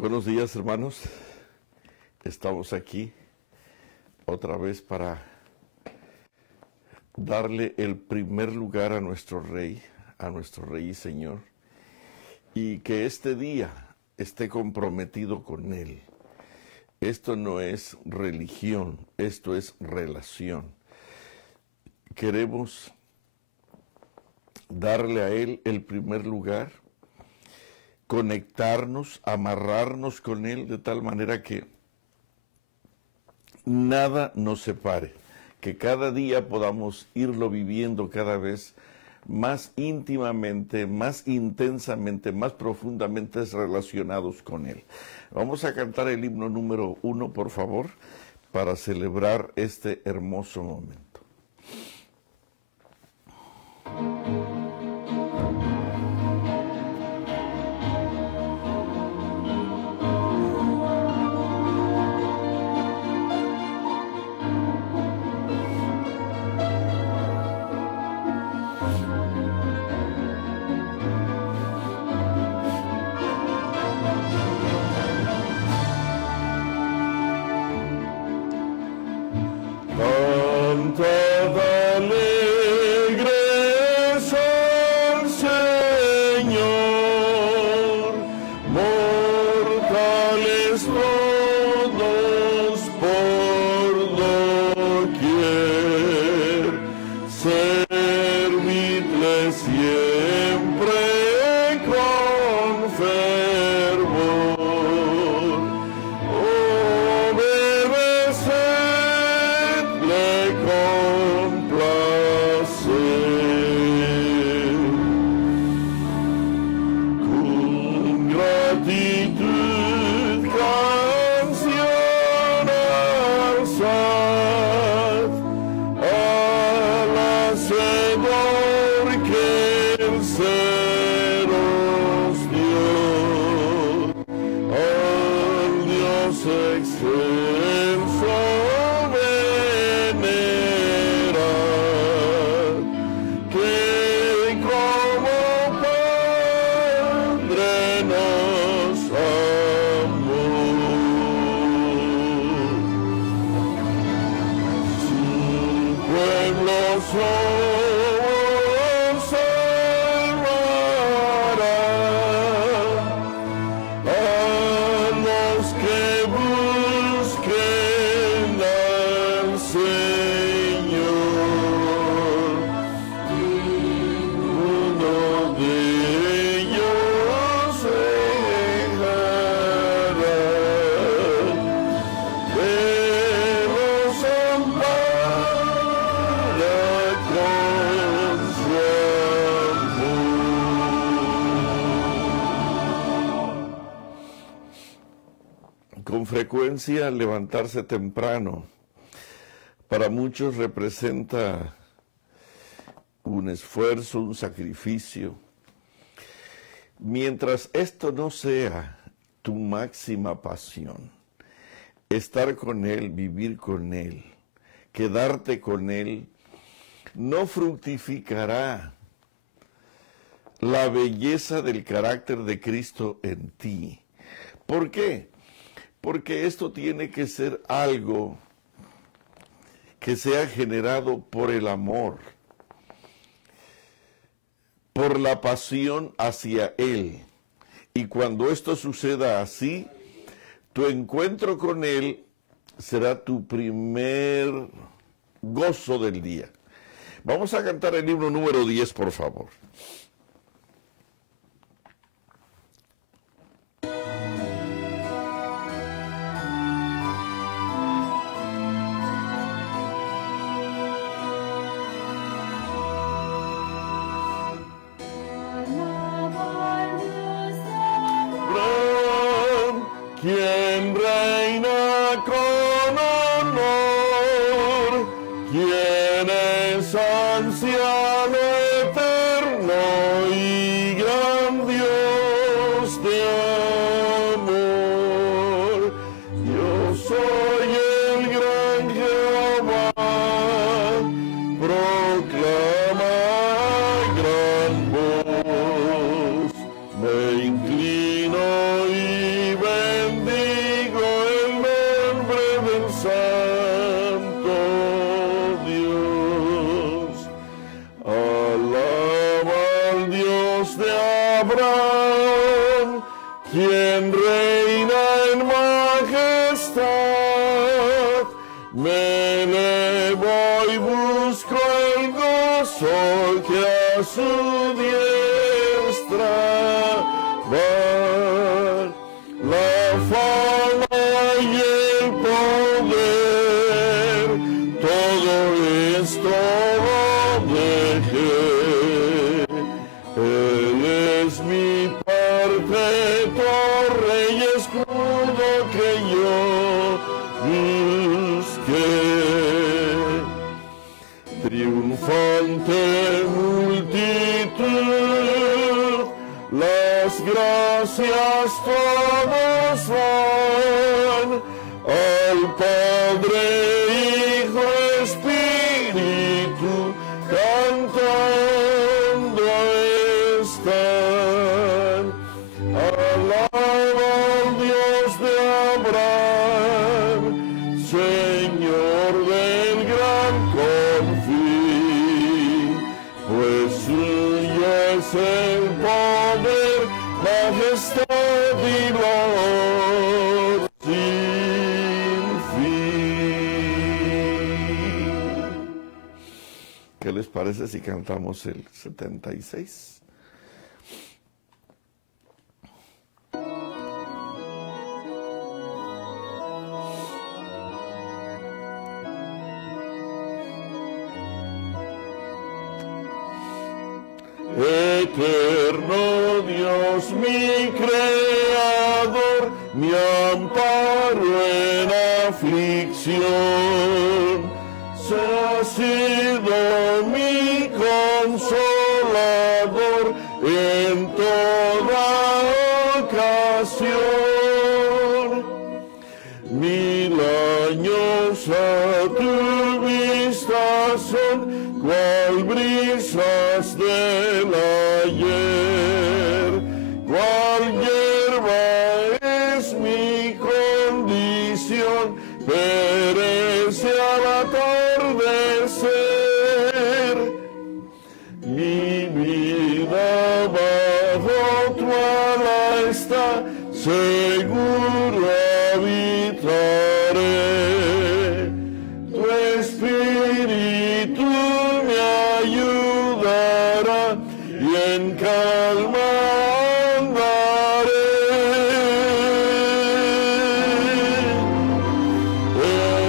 Buenos días, hermanos. Estamos aquí otra vez para darle el primer lugar a nuestro Rey y Señor, y que este día esté comprometido con Él. Esto no es religión, esto es relación. Queremos darle a Él el primer lugar, conectarnos, amarrarnos con Él de tal manera que nada nos separe, que cada día podamos irlo viviendo cada vez más íntimamente, más intensamente, más profundamente relacionados con Él. Vamos a cantar el himno número 1, por favor, para celebrar este hermoso momento. Con frecuencia, levantarse temprano para muchos representa un esfuerzo, un sacrificio. Mientras esto no sea tu máxima pasión, estar con Él, vivir con Él, quedarte con Él, no fructificará la belleza del carácter de Cristo en ti. ¿Por qué? Porque esto tiene que ser algo que sea generado por el amor, por la pasión hacia Él. Y cuando esto suceda así, tu encuentro con Él será tu primer gozo del día. Vamos a cantar el himno número 10, por favor. Quien reina con honor, quien es anciano eterno y gran Dios de amor. Yo soy el gran Jehová, proclama gran voz, me inclino y vengo quien reina en majestad. Me elevo y busco el gozo que a su diestra va. La fama y el poder, todo esto lo dejé. Él es mi parte, torre y escudo que yo busqué. Triunfante multitud, las gracias todos van al Padre, Hijo, Espíritu, cantando están. Alaba al Dios de Abraham, Señor del gran confín, pues suyo es el poder, majestad y gloria sin fin. ¿Qué les parece si cantamos el 76? Eterno Dios, mi Creador, mi amparo en aflicción, se ha sido mi consolador en toda ocasión. 1000 años a tu vista son, cual brisas del ayer, cual hierba es mi condición, perece al atardecer. Mi vida bajo tu ala está, seguro habitaré. Tu espíritu me ayudará y en calma andaré.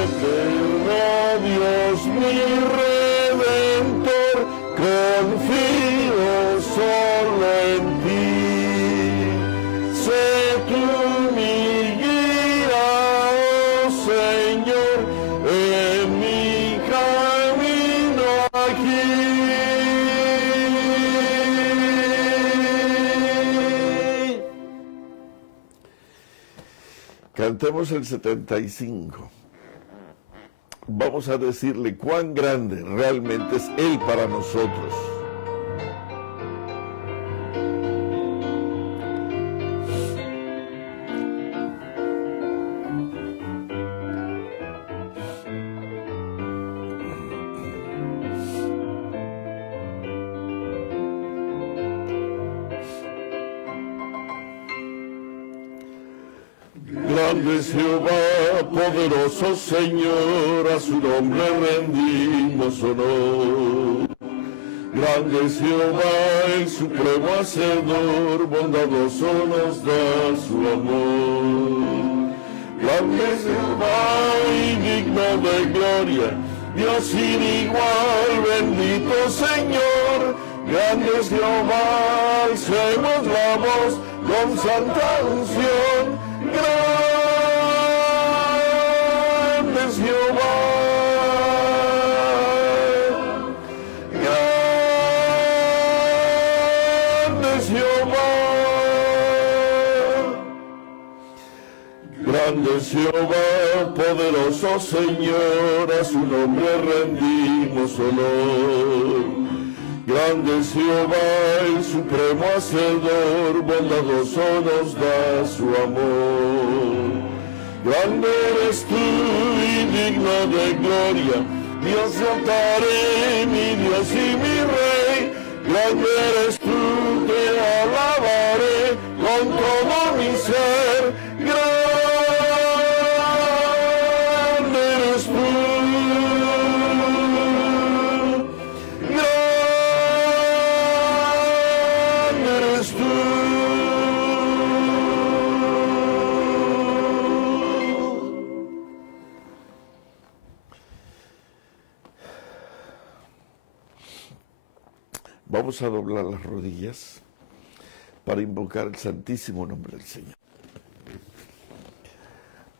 Eterno Dios, mi Redentor, confío solo en ti. Sé tú mi guía, oh Señor, en mi camino aquí. Cantemos el 75. Vamos a decirle cuán grande realmente es Él para nosotros. Grande es Jehová, poderoso Señor, a su nombre rendimos honor. Grande es Jehová, el supremo hacedor, bondadoso nos da su amor. Grande es Jehová y digno de gloria, Dios sin igual, bendito Señor. Grande es Jehová, alcemos la voz con santa unción. Grande es Jehová, grande es Jehová, grande es Jehová, poderoso Señor, a su nombre rendimos honor. Grande es Jehová, el supremo hacedor, bondadoso nos da su amor. Grande eres tú y digno de gloria, Dios de altaré, mi Dios y mi Rey. Grande eres tú, te alabaré con todo mi ser. ser, grande eres tú. Grande eres tú. Vamos a doblar las rodillas para invocar el santísimo nombre del Señor.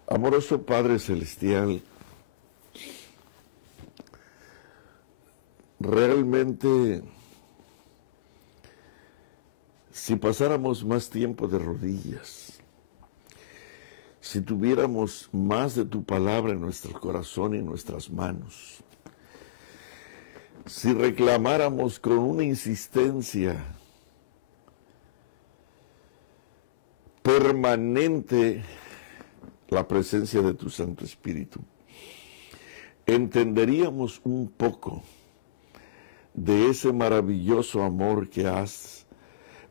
Amoroso Padre Celestial, realmente, si pasáramos más tiempo de rodillas, si tuviéramos más de tu palabra en nuestro corazón y en nuestras manos, si reclamáramos con una insistencia permanente la presencia de tu Santo Espíritu, entenderíamos un poco de ese maravilloso amor que has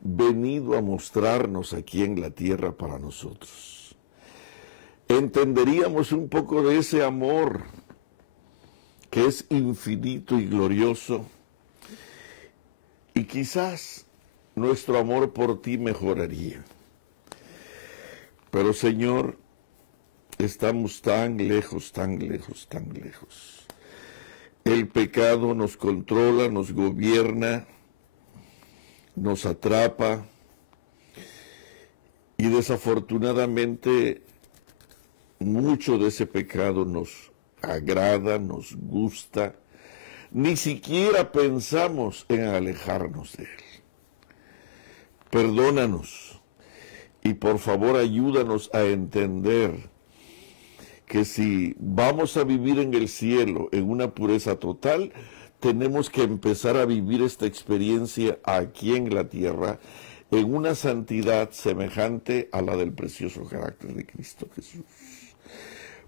venido a mostrarnos aquí en la tierra para nosotros. Entenderíamos un poco de ese amor que es infinito y glorioso, y quizás nuestro amor por ti mejoraría. Pero Señor, estamos tan lejos, tan lejos, tan lejos. El pecado nos controla, nos gobierna, nos atrapa, y desafortunadamente mucho de ese pecado nos agrada, nos gusta, ni siquiera pensamos en alejarnos de él. Perdónanos y por favor ayúdanos a entender que si vamos a vivir en el cielo en una pureza total, tenemos que empezar a vivir esta experiencia aquí en la tierra en una santidad semejante a la del precioso carácter de Cristo Jesús.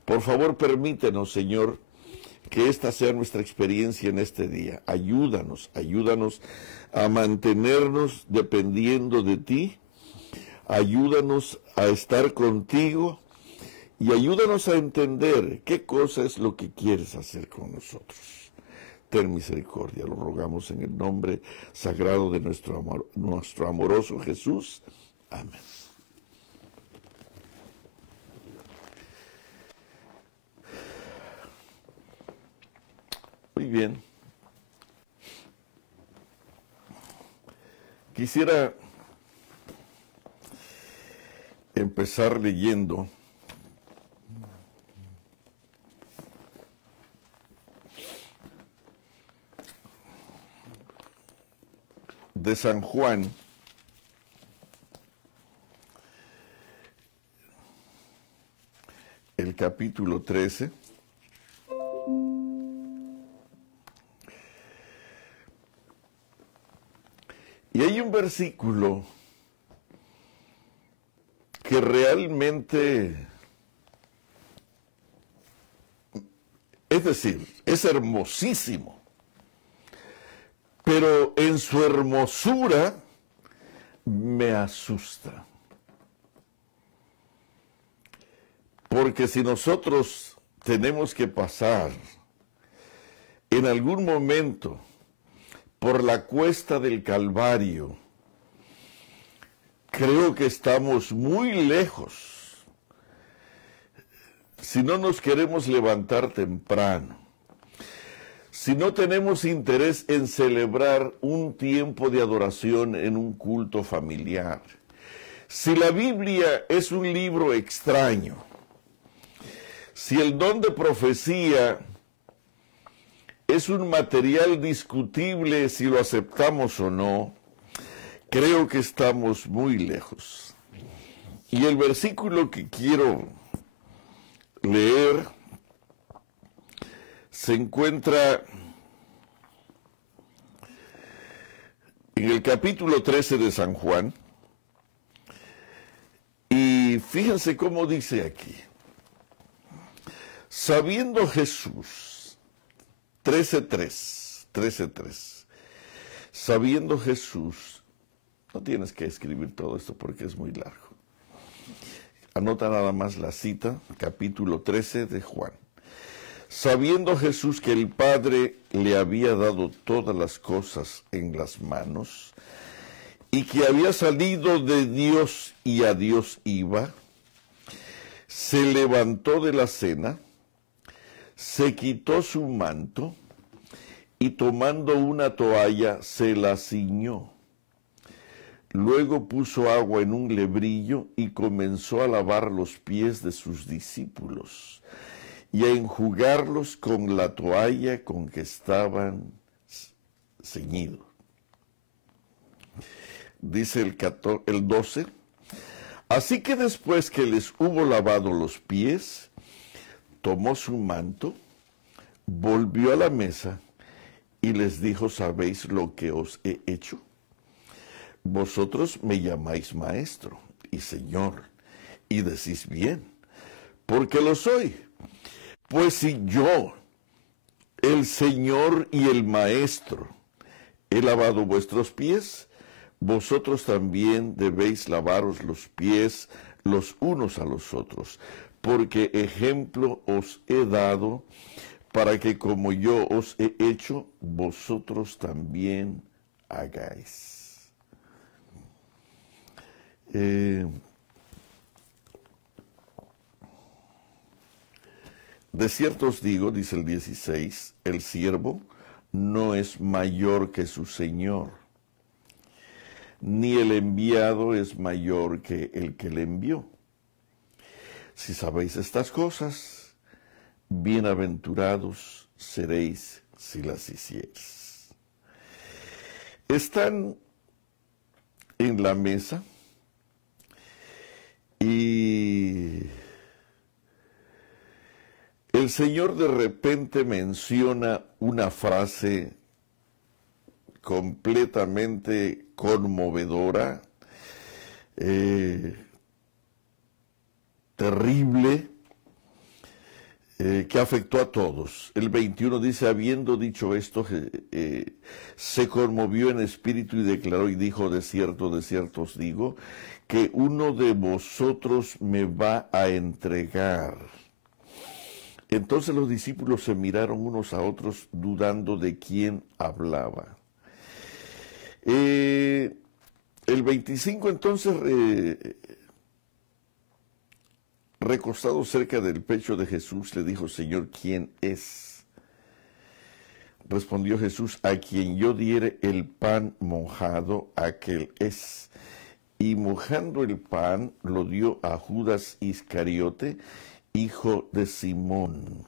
Por favor, permítenos, Señor, que esta sea nuestra experiencia en este día. Ayúdanos a mantenernos dependiendo de ti. Ayúdanos a estar contigo y ayúdanos a entender qué cosa es lo que quieres hacer con nosotros. Ten misericordia, lo rogamos en el nombre sagrado de nuestro amoroso Jesús. Amén. Muy bien. Quisiera empezar leyendo de San Juan, el capítulo 13. Y hay un versículo que realmente, es decir, es hermosísimo, pero en su hermosura me asusta. Porque si nosotros tenemos que pasar en algún momento por la cuesta del Calvario, creo que estamos muy lejos. Si no nos queremos levantar temprano, si no tenemos interés en celebrar un tiempo de adoración en un culto familiar, si la Biblia es un libro extraño, si el don de profecía es un material discutible si lo aceptamos o no, creo que estamos muy lejos. Y el versículo que quiero leer se encuentra en el capítulo 13 de San Juan, y fíjense cómo dice aquí: sabiendo Jesús, 13:3, sabiendo Jesús, no tienes que escribir todo esto porque es muy largo. Anota nada más la cita, capítulo 13 de Juan. Sabiendo Jesús que el Padre le había dado todas las cosas en las manos, y que había salido de Dios y a Dios iba, se levantó de la cena, se quitó su manto, y tomando una toalla se la ciñó. Luego puso agua en un lebrillo y comenzó a lavar los pies de sus discípulos y a enjugarlos con la toalla con que estaban ceñidos. Dice el 12, así que después que les hubo lavado los pies, tomó su manto, volvió a la mesa y les dijo, ¿sabéis lo que os he hecho? Vosotros me llamáis maestro y señor, y decís bien, porque lo soy. Pues si yo, el Señor y el Maestro, he lavado vuestros pies, vosotros también debéis lavaros los pies los unos a los otros, porque ejemplo os he dado para que como yo os he hecho, vosotros también hagáis. De cierto os digo, dice el 16, el siervo no es mayor que su señor, ni el enviado es mayor que el que le envió. Si sabéis estas cosas, bienaventurados seréis si las hiciereis. Están en la mesa y el Señor de repente menciona una frase completamente conmovedora, terrible, que afectó a todos. El 21 dice, habiendo dicho esto, se conmovió en espíritu y declaró y dijo, de cierto os digo, que uno de vosotros me va a entregar. Entonces los discípulos se miraron unos a otros dudando de quién hablaba. El 25 entonces, recostado cerca del pecho de Jesús, le dijo, Señor, ¿quién es? Respondió Jesús, a quien yo diere el pan mojado, aquel es. Y mojando el pan, lo dio a Judas Iscariote, hijo de Simón.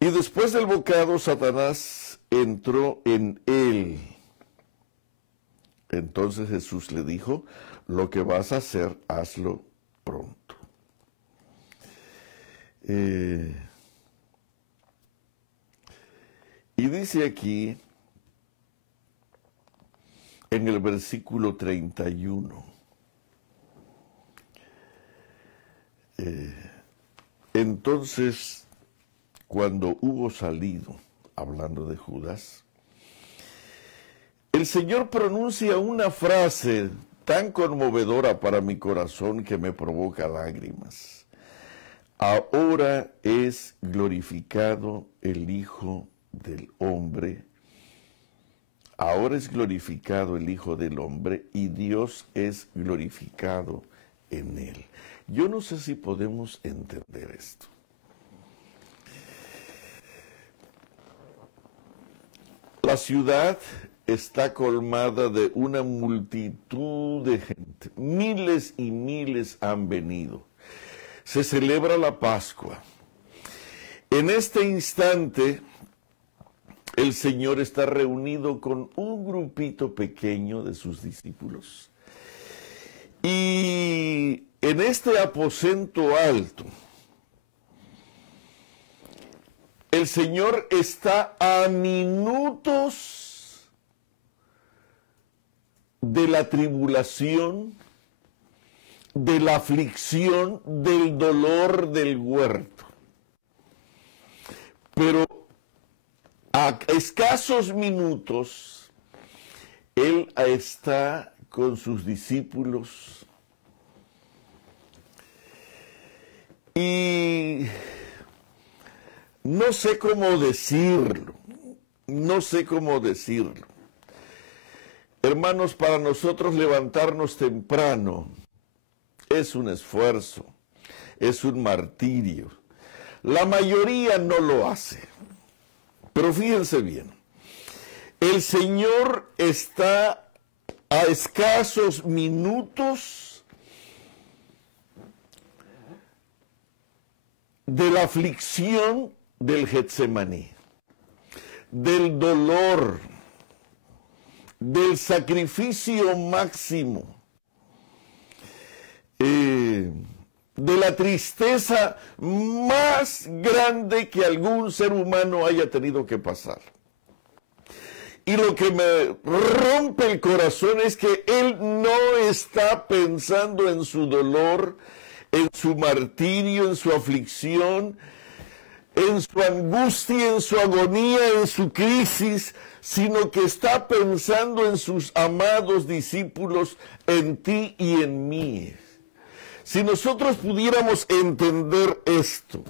Y después del bocado, Satanás entró en él. Entonces Jesús le dijo, lo que vas a hacer, hazlo pronto. Y dice aquí, en el versículo 31, entonces, cuando hubo salido, hablando de Judas, el Señor pronuncia una frase tan conmovedora para mi corazón que me provoca lágrimas. Ahora es glorificado el Hijo del Hombre. Ahora es glorificado el Hijo del Hombre y Dios es glorificado en él. Yo no sé si podemos entender esto. La ciudad está colmada de una multitud de gente. Miles y miles han venido. Se celebra la Pascua. En este instante, el Señor está reunido con un grupito pequeño de sus discípulos. Y en este aposento alto, el Señor está a minutos de la tribulación, de la aflicción, del dolor del huerto. Pero a escasos minutos, Él está con sus discípulos Y no sé cómo decirlo, no sé cómo decirlo. Hermanos, para nosotros levantarnos temprano es un esfuerzo, es un martirio. La mayoría no lo hace. Pero fíjense bien, el Señor está a escasos minutos de la aflicción del Getsemaní, del dolor, del sacrificio máximo, de la tristeza más grande que algún ser humano haya tenido que pasar. Y lo que me rompe el corazón es que Él no está pensando en su dolor, en su martirio, en su aflicción, en su angustia, en su agonía, en su crisis, sino que está pensando en sus amados discípulos, en ti y en mí. Si nosotros pudiéramos entender esto,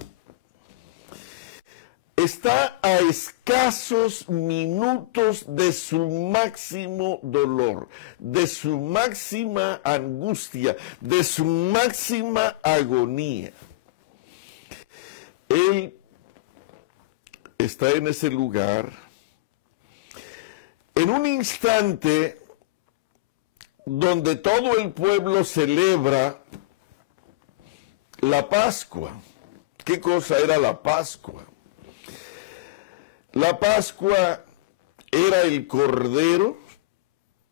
está a escasos minutos de su máximo dolor, de su máxima angustia, de su máxima agonía. Él está en ese lugar, en un instante donde todo el pueblo celebra la Pascua. ¿Qué cosa era la Pascua? La Pascua era el cordero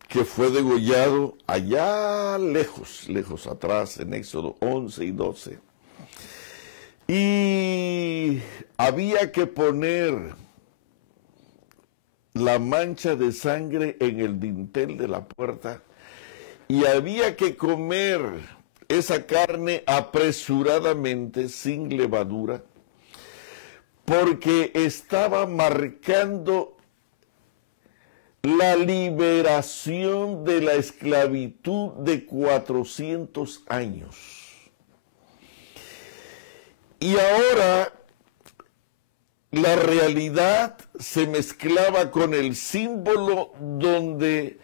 que fue degollado allá lejos, lejos atrás, en Éxodo 11 y 12. Y había que poner la mancha de sangre en el dintel de la puerta y había que comer esa carne apresuradamente, sin levadura, porque estaba marcando la liberación de la esclavitud de 400 años. Y ahora la realidad se mezclaba con el símbolo donde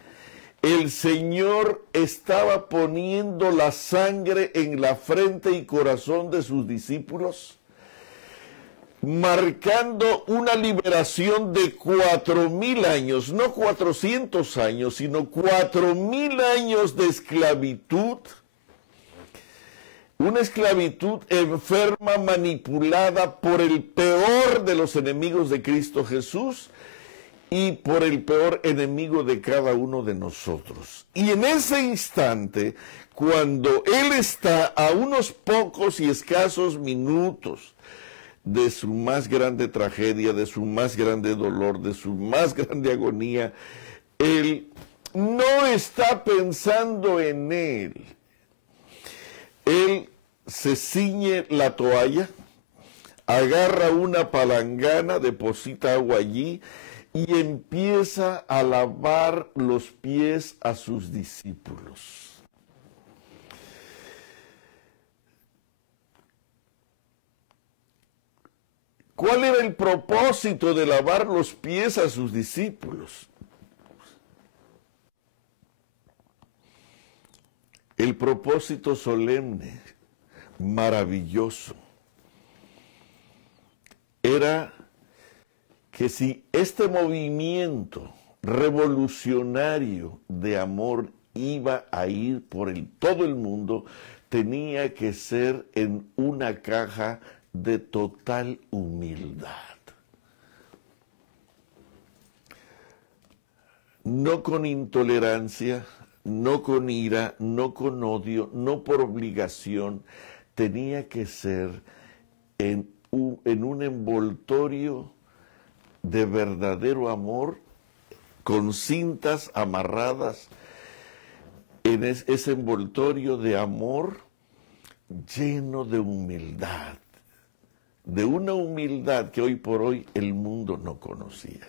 el Señor estaba poniendo la sangre en la frente y corazón de sus discípulos, marcando una liberación de 4,000 años, no 400 años, sino 4,000 años de esclavitud. Una esclavitud enferma, manipulada por el peor de los enemigos de Cristo Jesús y por el peor enemigo de cada uno de nosotros. Y en ese instante, cuando Él está a unos pocos y escasos minutos de su más grande tragedia, de su más grande dolor, de su más grande agonía, Él no está pensando en Él. Él se ciñe la toalla, agarra una palangana, deposita agua allí y empieza a lavar los pies a sus discípulos. ¿Cuál era el propósito de lavar los pies a sus discípulos? El propósito solemne, maravilloso, era que si este movimiento revolucionario de amor iba a ir por todo el mundo, tenía que ser en una caja de total humildad. No con intolerancia, no con ira, no con odio, no por obligación, tenía que ser en un envoltorio de verdadero amor, con cintas amarradas en ese envoltorio de amor lleno de humildad, de una humildad que hoy por hoy el mundo no conocía.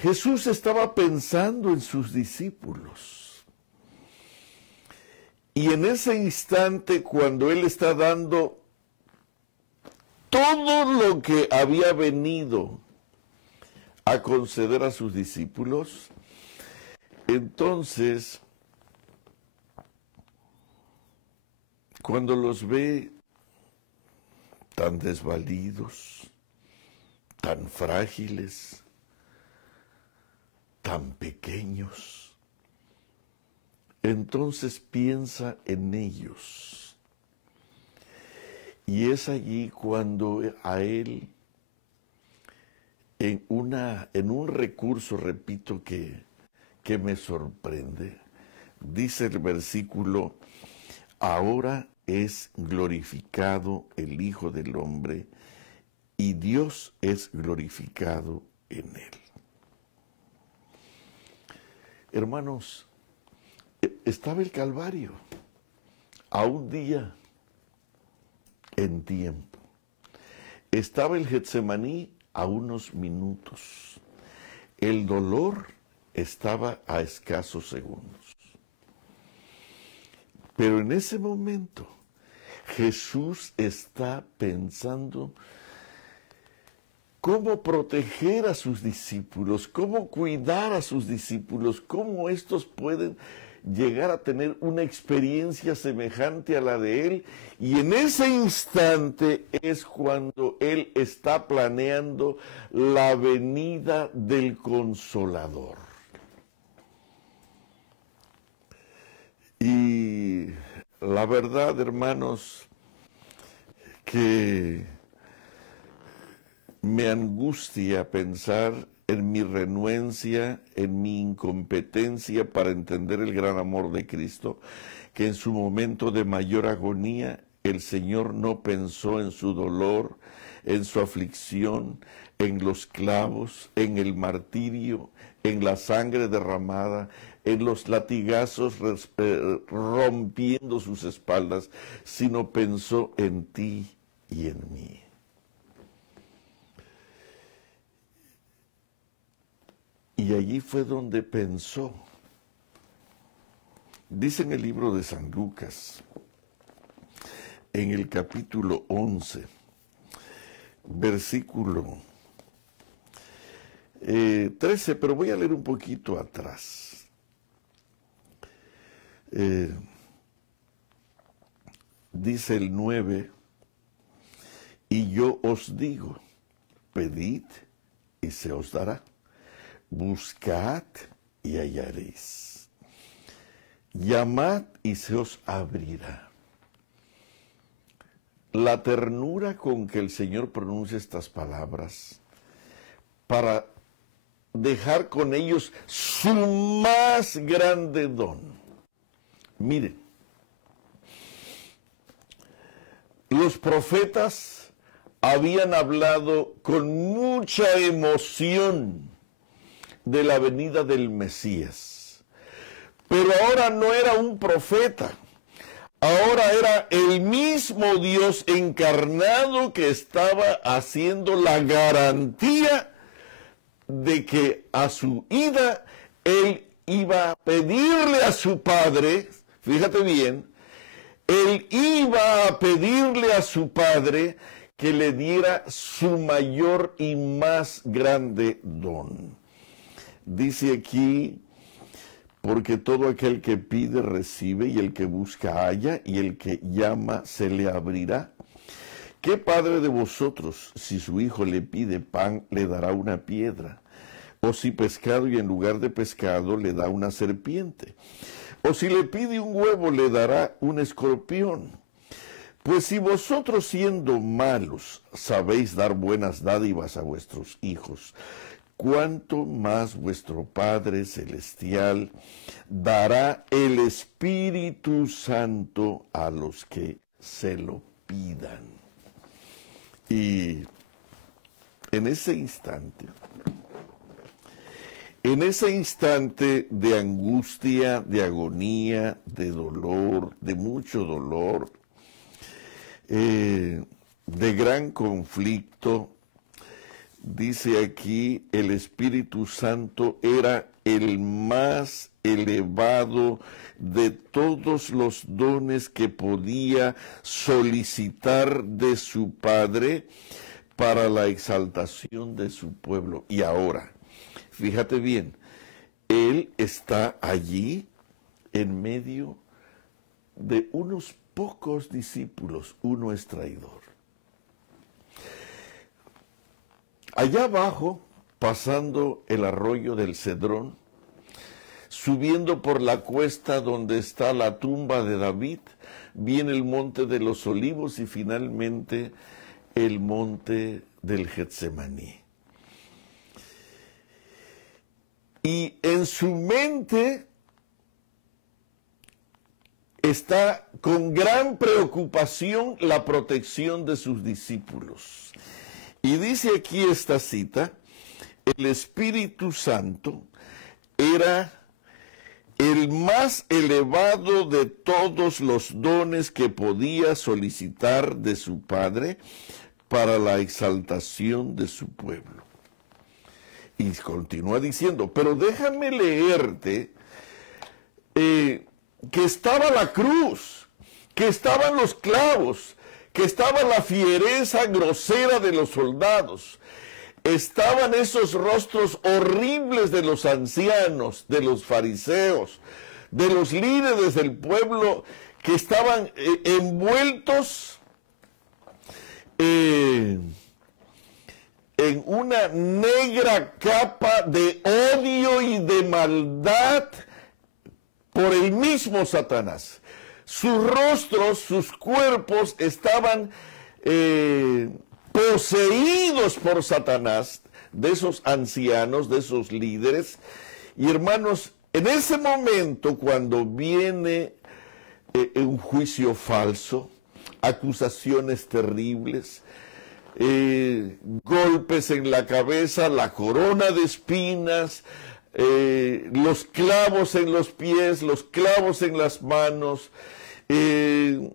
Jesús estaba pensando en sus discípulos Y en ese instante, cuando Él está dando todo lo que había venido a conceder a sus discípulos, entonces, cuando los ve tan desvalidos, tan frágiles, tan pequeños, entonces piensa en ellos. Y es allí cuando a él, en un recurso, repito, que me sorprende, dice el versículo: ahora es glorificado el Hijo del Hombre y Dios es glorificado en él. Hermanos, estaba el Calvario a un día en tiempo. Estaba el Getsemaní a unos minutos. El dolor estaba a escasos segundos. Pero en ese momento Jesús está pensando cómo proteger a sus discípulos, cómo cuidar a sus discípulos, cómo estos pueden llegar a tener una experiencia semejante a la de Él. Y en ese instante es cuando Él está planeando la venida del Consolador. Y la verdad, hermanos, que me angustia pensar en mi renuencia, en mi incompetencia para entender el gran amor de Cristo, que en su momento de mayor agonía el Señor no pensó en su dolor, en su aflicción, en los clavos, en el martirio, en la sangre derramada, en los latigazos rompiendo sus espaldas, sino pensó en ti y en mí. Y allí fue donde pensó. Dice en el libro de San Lucas, en el capítulo 11, versículo 13, pero voy a leer un poquito atrás. Dice el 9, y yo os digo, pedid y se os dará. Buscad y hallaréis. Llamad y se os abrirá. La ternura con que el Señor pronuncia estas palabras para dejar con ellos su más grande don. Miren, los profetas habían hablado con mucha emoción de la venida del Mesías. Pero ahora no era un profeta, ahora era el mismo Dios encarnado que estaba haciendo la garantía de que a su ida Él iba a pedirle a su Padre, fíjate bien, Él iba a pedirle a su Padre que le diera su mayor y más grande don. Dice aquí, porque todo aquel que pide recibe, y el que busca halla, y el que llama se le abrirá. ¿Qué padre de vosotros, si su hijo le pide pan, le dará una piedra? O si pescado y en lugar de pescado le da una serpiente? O si le pide un huevo, le dará un escorpión? Pues si vosotros, siendo malos, sabéis dar buenas dádivas a vuestros hijos, cuánto más vuestro Padre Celestial dará el Espíritu Santo a los que se lo pidan. Y en ese instante de angustia, de agonía, de dolor, de mucho dolor, de gran conflicto, dice aquí, el Espíritu Santo era el más elevado de todos los dones que podía solicitar de su Padre para la exaltación de su pueblo. Y ahora, fíjate bien, Él está allí en medio de unos pocos discípulos, uno es traidor. Allá abajo, pasando el arroyo del Cedrón, subiendo por la cuesta donde está la tumba de David, viene el monte de los olivos y finalmente el monte del Getsemaní. Y en su mente está con gran preocupación la protección de sus discípulos. Y dice aquí esta cita, el Espíritu Santo era el más elevado de todos los dones que podía solicitar de su Padre para la exaltación de su pueblo. Y continúa diciendo, pero déjame leerte que estaba la cruz, que estaban los clavos, que estaba la fiereza grosera de los soldados, estaban esos rostros horribles de los ancianos, de los fariseos, de los líderes del pueblo que estaban envueltos en una negra capa de odio y de maldad por el mismo Satanás. Sus rostros, sus cuerpos estaban poseídos por Satanás, de esos ancianos, de esos líderes. Y hermanos, en ese momento cuando viene un juicio falso, acusaciones terribles, golpes en la cabeza, la corona de espinas, los clavos en los pies, los clavos en las manos, el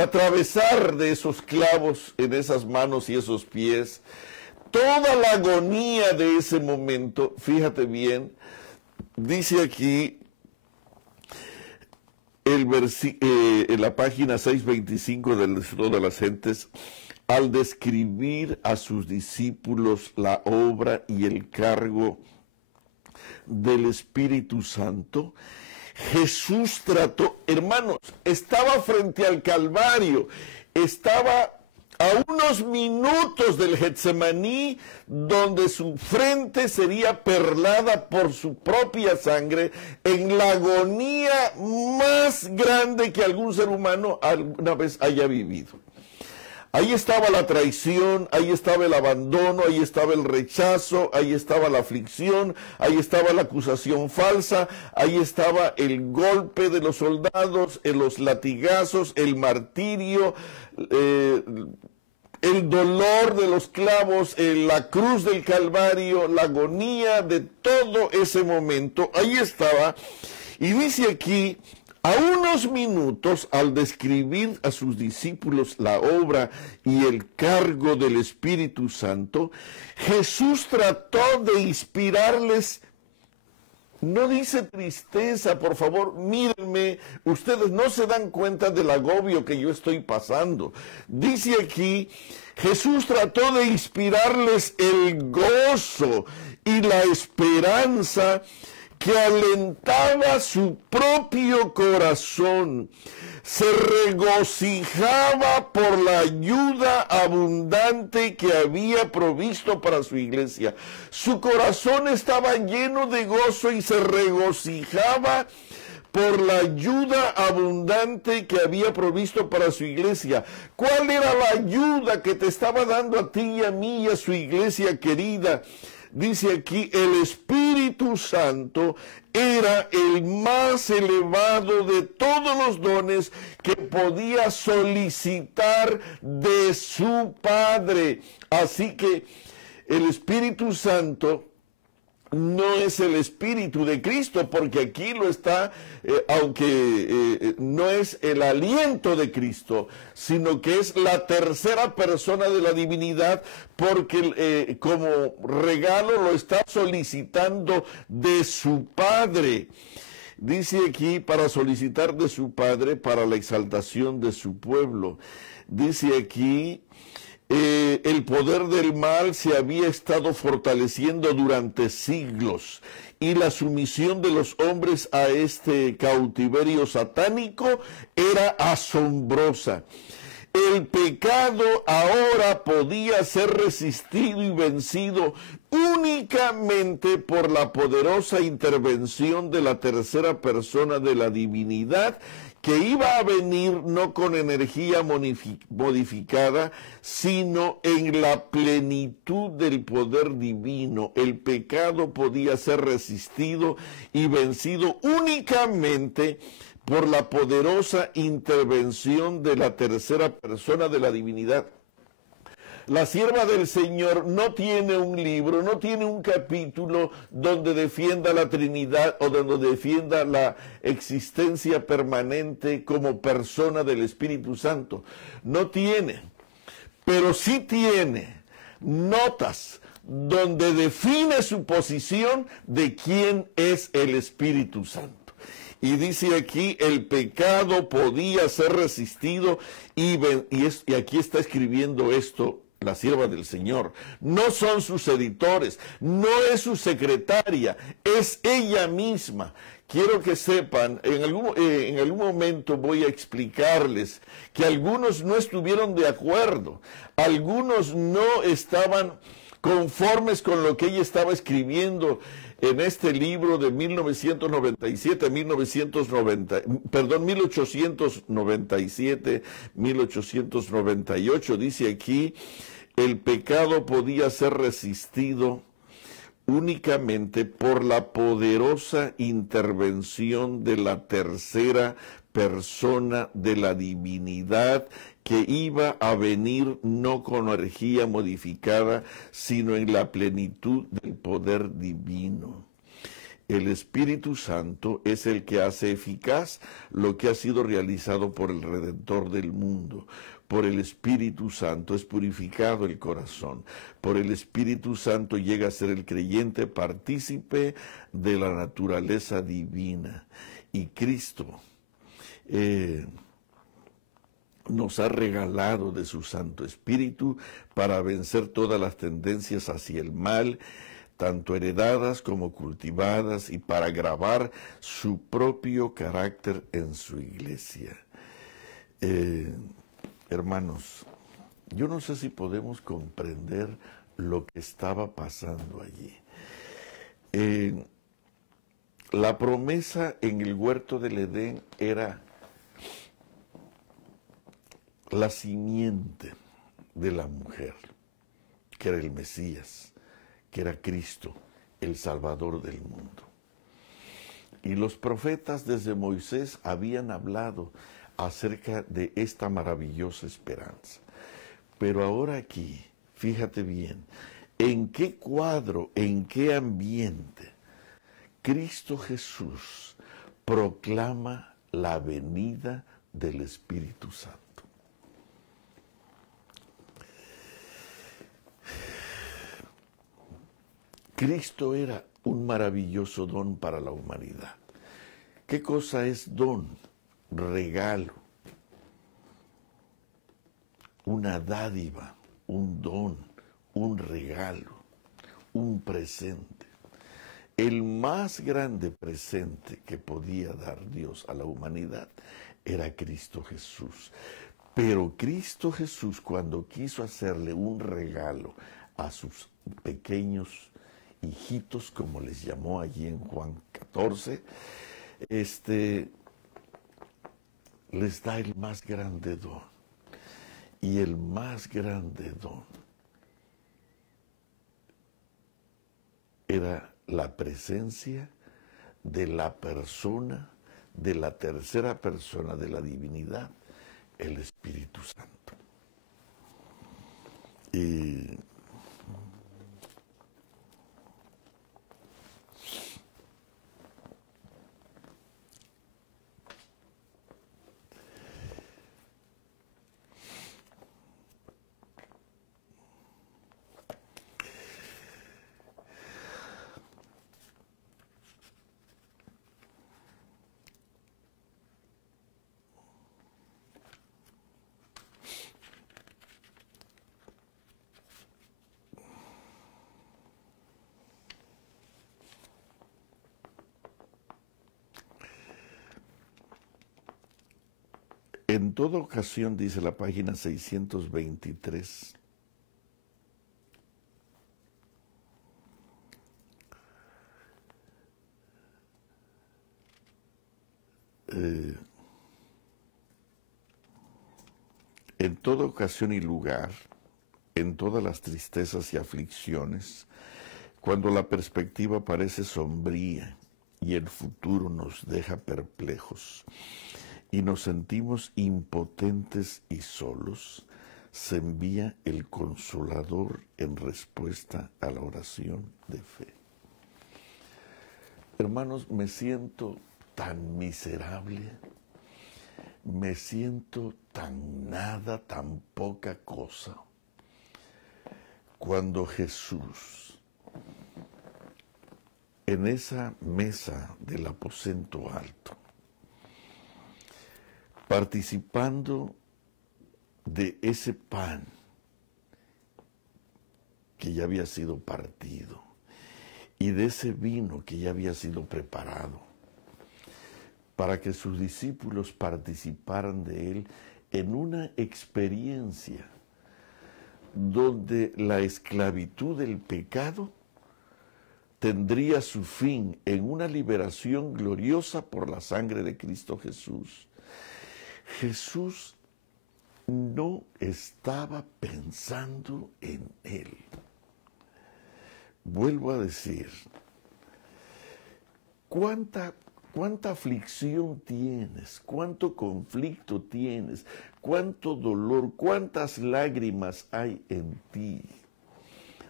atravesar de esos clavos en esas manos y esos pies, toda la agonía de ese momento, fíjate bien, dice aquí en la página 625 del Libro de las Gentes, al describir a sus discípulos la obra y el cargo del Espíritu Santo, Jesús trató, hermanos, estaba frente al Calvario, estaba a unos minutos del Getsemaní, donde su frente sería perlada por su propia sangre, en la agonía más grande que algún ser humano alguna vez haya vivido. Ahí estaba la traición, ahí estaba el abandono, ahí estaba el rechazo, ahí estaba la aflicción, ahí estaba la acusación falsa, ahí estaba el golpe de los soldados, los latigazos, el martirio, el dolor de los clavos, la cruz del Calvario, la agonía de todo ese momento. Ahí estaba. Y dice aquí, a unos minutos, al describir a sus discípulos la obra y el cargo del Espíritu Santo, Jesús trató de inspirarles. No dice tristeza, por favor, mírenme, ustedes no se dan cuenta del agobio que yo estoy pasando. Dice aquí, Jesús trató de inspirarles el gozo y la esperanza que alentaba su propio corazón. Se regocijaba por la ayuda abundante que había provisto para su iglesia. Su corazón estaba lleno de gozo y se regocijaba por la ayuda abundante que había provisto para su iglesia. ¿Cuál era la ayuda que te estaba dando a ti y a mí y a su iglesia querida? Dice aquí, el Espíritu Santo era el más elevado de todos los dones que podía solicitar de su Padre. Así que el Espíritu Santo no es el Espíritu de Cristo, porque aquí lo está, aunque no es el aliento de Cristo, sino que es la tercera persona de la divinidad, porque como regalo lo está solicitando de su Padre. Dice aquí, para solicitar de su Padre, para la exaltación de su pueblo. Dice aquí, el poder del mal se había estado fortaleciendo durante siglos y la sumisión de los hombres a este cautiverio satánico era asombrosa. El pecado ahora podía ser resistido y vencido únicamente por la poderosa intervención de la tercera persona de la divinidad, que iba a venir no con energía modificada, sino en la plenitud del poder divino. El pecado podía ser resistido y vencido únicamente por la poderosa intervención de la tercera persona de la divinidad. La sierva del Señor no tiene un libro, no tiene un capítulo donde defienda la Trinidad o donde defienda la existencia permanente como persona del Espíritu Santo. No tiene, pero sí tiene notas donde define su posición de quién es el Espíritu Santo. Y dice aquí, el pecado podía ser resistido y aquí está escribiendo esto la sierva del Señor. No son sus editores, no es su secretaria, es ella misma. Quiero que sepan, en algún momento voy a explicarles que algunos no estuvieron de acuerdo, algunos no estaban conformes con lo que ella estaba escribiendo en este libro de 1898, dice aquí, el pecado podía ser resistido únicamente por la poderosa intervención de la tercera persona de la divinidad, que iba a venir no con energía modificada, sino en la plenitud del poder divino. El Espíritu Santo es el que hace eficaz lo que ha sido realizado por el Redentor del mundo. Por el Espíritu Santo es purificado el corazón. Por el Espíritu Santo llega a ser el creyente partícipe de la naturaleza divina. Y Cristo nos ha regalado de su Santo Espíritu para vencer todas las tendencias hacia el mal, tanto heredadas como cultivadas, y para grabar su propio carácter en su iglesia. Hermanos, yo no sé si podemos comprender lo que estaba pasando allí. La promesa en el huerto del Edén era la simiente de la mujer, que era el Mesías, que era Cristo, el Salvador del mundo. Y los profetas desde Moisés habían hablado acerca de esta maravillosa esperanza. Pero ahora aquí, fíjate bien, en qué cuadro, en qué ambiente Cristo Jesús proclama la venida del Espíritu Santo. Cristo era un maravilloso don para la humanidad. ¿Qué cosa es don? Regalo, una dádiva, un don, un regalo, un presente. El más grande presente que podía dar Dios a la humanidad era Cristo Jesús. Pero Cristo Jesús, cuando quiso hacerle un regalo a sus pequeños hijitos, como les llamó allí en Juan 14, les da el más grande don. Y el más grande don era la presencia de la persona, de la tercera persona de la divinidad, el Espíritu Santo. Y En toda ocasión, dice la página 623, en toda ocasión y lugar, en todas las tristezas y aflicciones, cuando la perspectiva parece sombría y el futuro nos deja perplejos y nos sentimos impotentes y solos, se envía el Consolador en respuesta a la oración de fe. Hermanos, me siento tan miserable, me siento tan nada, tan poca cosa, cuando Jesús, en esa mesa del aposento alto, participando de ese pan que ya había sido partido y de ese vino que ya había sido preparado para que sus discípulos participaran de él en una experiencia donde la esclavitud del pecado tendría su fin en una liberación gloriosa por la sangre de Cristo Jesús. Jesús no estaba pensando en él. Vuelvo a decir, ¿cuánta aflicción tienes? ¿Cuánto conflicto tienes? ¿Cuánto dolor? ¿Cuántas lágrimas hay en ti?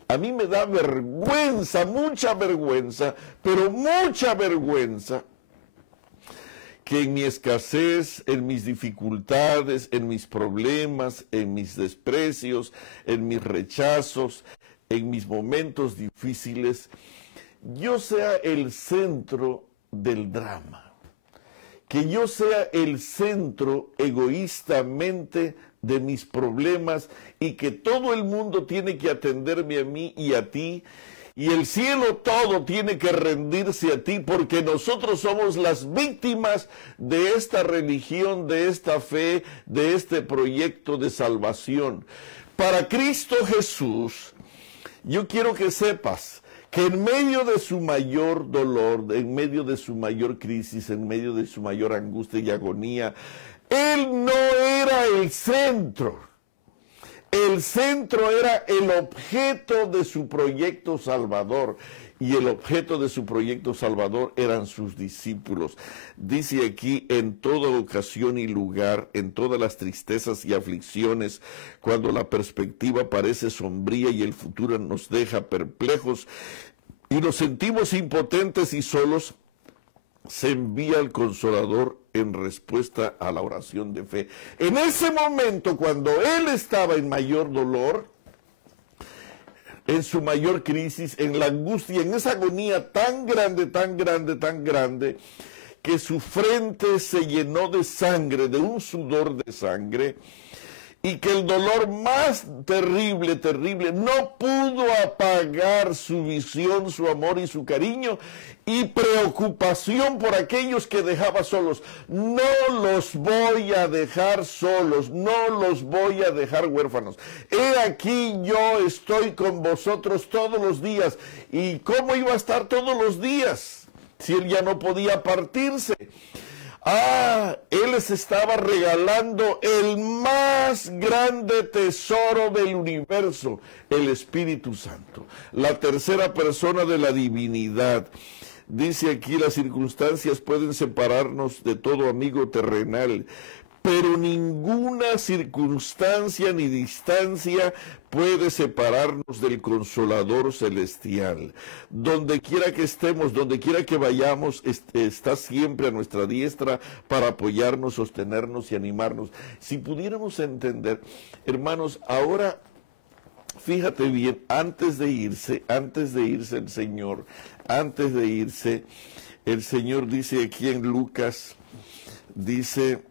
A mí me da vergüenza, mucha vergüenza, pero mucha vergüenza, que en mi escasez, en mis dificultades, en mis problemas, en mis desprecios, en mis rechazos, en mis momentos difíciles, yo sea el centro del drama, que yo sea el centro egoístamente de mis problemas y que todo el mundo tiene que atenderme a mí y a ti, y el cielo todo tiene que rendirse a ti, porque nosotros somos las víctimas de esta religión, de esta fe, de este proyecto de salvación. Para Cristo Jesús, yo quiero que sepas que en medio de su mayor dolor, en medio de su mayor crisis, en medio de su mayor angustia y agonía, Él no era el centro. El centro era el objeto de su proyecto salvador, y el objeto de su proyecto salvador eran sus discípulos. Dice aquí, en toda ocasión y lugar, en todas las tristezas y aflicciones, cuando la perspectiva parece sombría y el futuro nos deja perplejos y nos sentimos impotentes y solos, se envía el Consolador en respuesta a la oración de fe. En ese momento, cuando él estaba en mayor dolor, en su mayor crisis, en la angustia, en esa agonía tan grande, tan grande, tan grande, que su frente se llenó de sangre, de un sudor de sangre, y que el dolor más terrible, terrible, no pudo apagar su visión, su amor y su cariño y preocupación por aquellos que dejaba solos. No los voy a dejar solos, no los voy a dejar huérfanos. He aquí yo estoy con vosotros todos los días. ¿Y cómo iba a estar todos los días si él ya no podía partirse? Él les estaba regalando el más grande tesoro del universo, el Espíritu Santo, la tercera persona de la divinidad. Dice aquí, las circunstancias pueden separarnos de todo amigo terrenal, pero ninguna circunstancia ni distancia puede separarnos del Consolador celestial. Donde quiera que estemos, donde quiera que vayamos, está siempre a nuestra diestra para apoyarnos, sostenernos y animarnos. Si pudiéramos entender, hermanos, ahora, fíjate bien, antes de irse el Señor, el Señor dice aquí en Lucas, dice: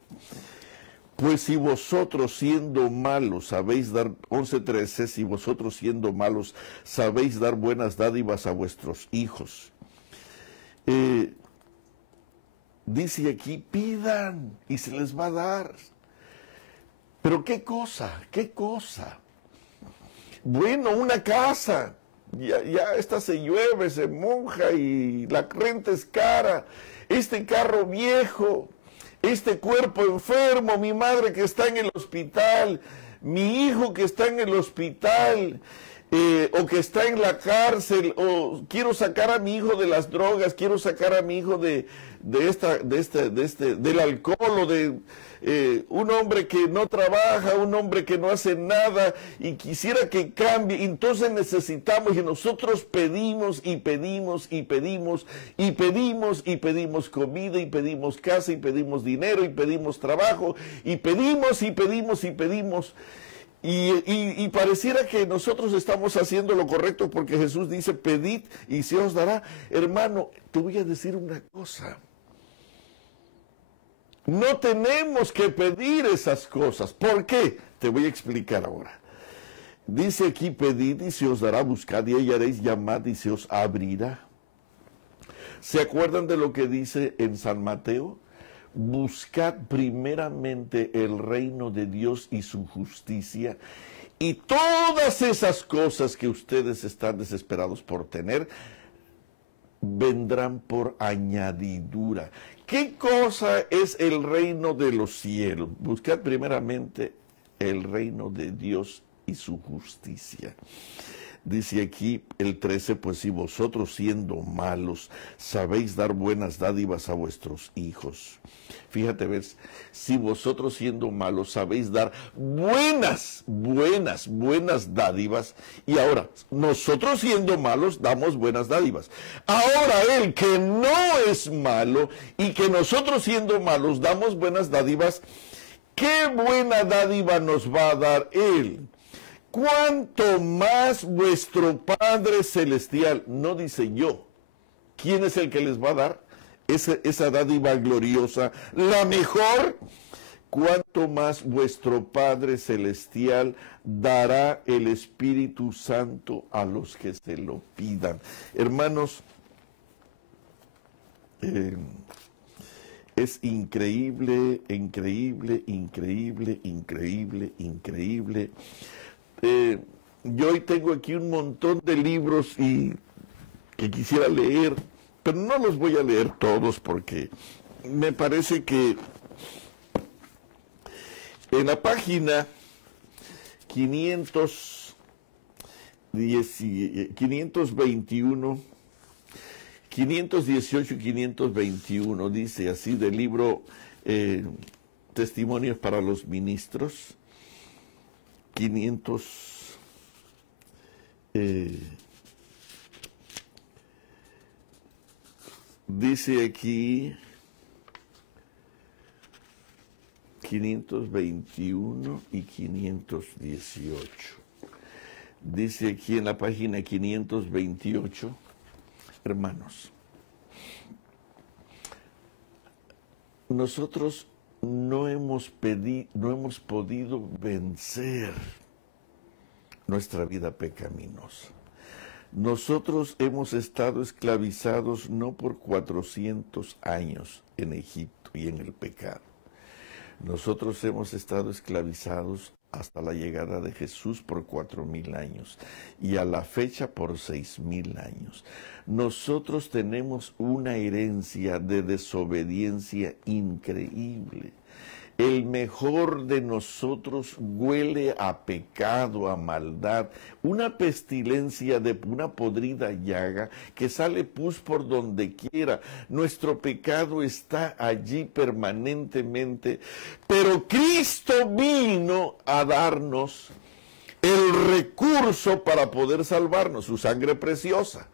pues si vosotros siendo malos sabéis dar, 11:13, si vosotros siendo malos sabéis dar buenas dádivas a vuestros hijos. Dice aquí, pidan y se les va a dar. Pero ¿qué cosa? ¿Qué cosa? Bueno, una casa. Ya esta se llueve, se moja y la renta es cara. Este carro viejo, este cuerpo enfermo, mi madre que está en el hospital, mi hijo que está en el hospital, o que está en la cárcel, o quiero sacar a mi hijo de las drogas, quiero sacar a mi hijo del alcohol, o de un hombre que no trabaja, un hombre que no hace nada y quisiera que cambie. Entonces necesitamos, y nosotros pedimos y pedimos y pedimos y pedimos y pedimos comida y pedimos casa y pedimos dinero y pedimos trabajo y pedimos y pedimos y pedimos. Y pareciera que nosotros estamos haciendo lo correcto porque Jesús dice, pedid y se os dará. Hermano, te voy a decir una cosa. No tenemos que pedir esas cosas. ¿Por qué? Te voy a explicar ahora. Dice aquí, pedid y se os dará, buscad y hallaréis, llamad y se os abrirá. ¿Se acuerdan de lo que dice en San Mateo? Buscad primeramente el reino de Dios y su justicia, y todas esas cosas que ustedes están desesperados por tener, vendrán por añadidura. ¿Qué cosa es el reino de los cielos? Buscad primeramente el reino de Dios y su justicia. Dice aquí el 13, pues si vosotros siendo malos sabéis dar buenas dádivas a vuestros hijos. Fíjate, ves, si vosotros siendo malos sabéis dar buenas dádivas, y ahora nosotros siendo malos damos buenas dádivas. Ahora el que no es malo y que nosotros siendo malos damos buenas dádivas, ¿qué buena dádiva nos va a dar él? Cuanto más vuestro Padre Celestial, no dice yo, ¿quién es el que les va a dar esa dádiva gloriosa, la mejor? Cuanto más vuestro Padre Celestial dará el Espíritu Santo a los que se lo pidan. Hermanos, es increíble, increíble, increíble, increíble, increíble. Yo hoy tengo aquí un montón de libros que quisiera leer, pero no los voy a leer todos porque me parece que en la página 521, 518 y 521, dice así del libro Testimonios para los Ministros, 500, dice aquí 521 y 518. Dice aquí en la página 528, hermanos, nosotros no hemos podido vencer nuestra vida pecaminosa. Nosotros hemos estado esclavizados no por 400 años en Egipto y en el pecado. Nosotros hemos estado esclavizados hasta la llegada de Jesús por 4000 años y a la fecha por 6000 años. Nosotros tenemos una herencia de desobediencia increíble. El mejor de nosotros huele a pecado, a maldad, una pestilencia de una podrida llaga que sale pus por donde quiera. Nuestro pecado está allí permanentemente, pero Cristo vino a darnos el recurso para poder salvarnos, su sangre preciosa.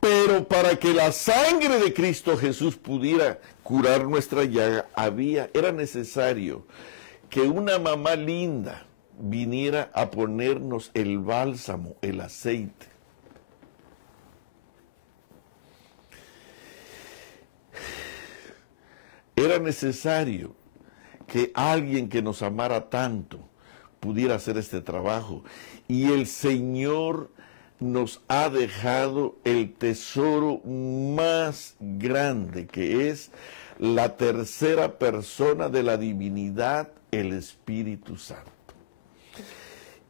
Pero para que la sangre de Cristo Jesús pudiera curar nuestra llaga, era necesario que una mamá linda viniera a ponernos el bálsamo, el aceite. Era necesario que alguien que nos amara tanto pudiera hacer este trabajo. Y el Señor nos ha dejado el tesoro más grande, que es la tercera persona de la divinidad, el Espíritu Santo.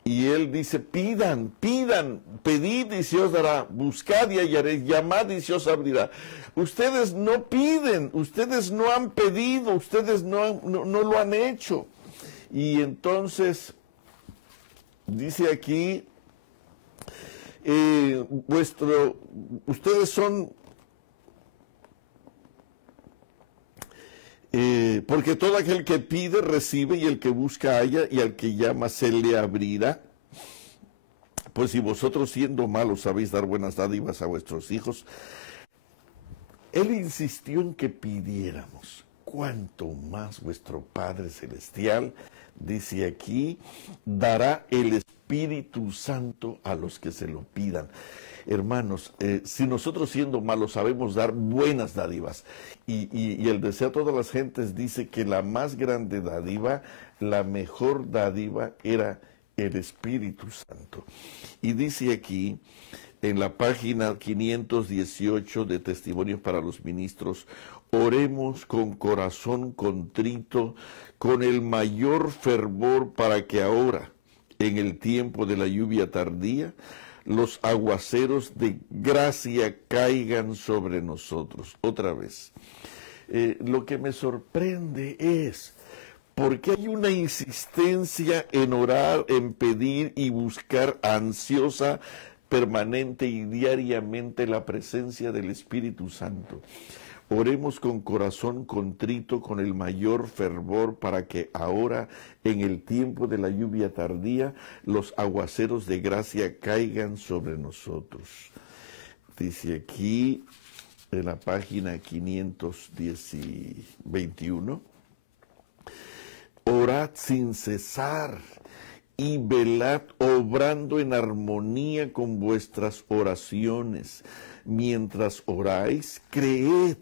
Y él dice, pidan, pedid y se os dará, buscad y hallaréis, llamad y se os abrirá. Ustedes no piden, ustedes no han pedido, ustedes no lo han hecho. Y entonces, dice aquí, ustedes son, porque todo aquel que pide recibe, y el que busca halla, y al que llama se le abrirá. Pues si vosotros siendo malos sabéis dar buenas dádivas a vuestros hijos. Él insistió en que pidiéramos. Cuanto más vuestro Padre Celestial, dice aquí, dará el Espíritu Santo a los que se lo pidan. Hermanos, si nosotros siendo malos sabemos dar buenas dádivas, y el deseo de todas las gentes dice que la más grande dádiva, la mejor dádiva era el Espíritu Santo. Y dice aquí, en la página 518 de Testimonios para los Ministros, oremos con corazón contrito, con el mayor fervor, para que ahora, en el tiempo de la lluvia tardía, los aguaceros de gracia caigan sobre nosotros. Otra vez, lo que me sorprende es porque hay una insistencia en orar, en pedir y buscar ansiosa, permanente y diariamente la presencia del Espíritu Santo. Oremos con corazón contrito, con el mayor fervor, para que ahora, en el tiempo de la lluvia tardía, los aguaceros de gracia caigan sobre nosotros. Dice aquí, en la página 521, orad sin cesar y velad, obrando en armonía con vuestras oraciones. Mientras oráis, creed,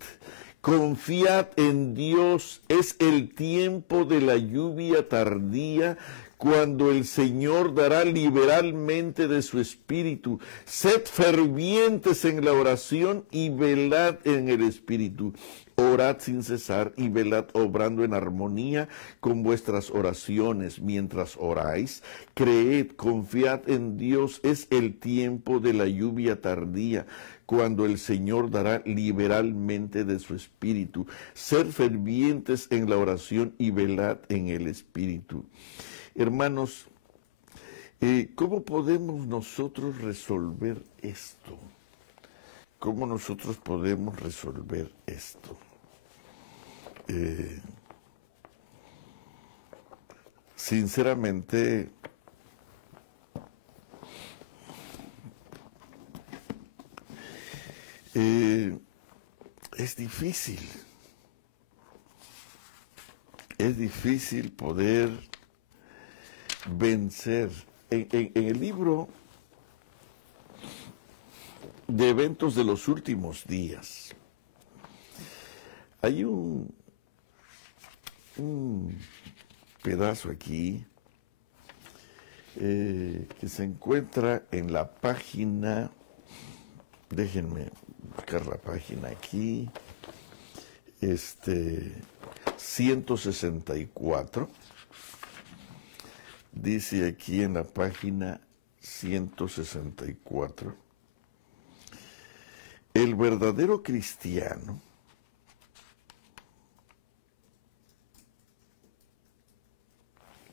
confiad en Dios. Es el tiempo de la lluvia tardía, cuando el Señor dará liberalmente de su Espíritu. Sed fervientes en la oración y velad en el Espíritu. Orad sin cesar y velad, obrando en armonía con vuestras oraciones. Mientras oráis, creed, confiad en Dios. Es el tiempo de la lluvia tardía, cuando el Señor dará liberalmente de su Espíritu. Sed fervientes en la oración y velad en el Espíritu. Hermanos, ¿cómo podemos nosotros resolver esto? ¿Cómo nosotros podemos resolver esto? Sinceramente, es difícil. Es difícil poder vencer. En el libro de Eventos de los Últimos Días, hay un pedazo aquí que se encuentra en la página, déjenme buscar la página aquí, 164. Dice aquí en la página 164, el verdadero cristiano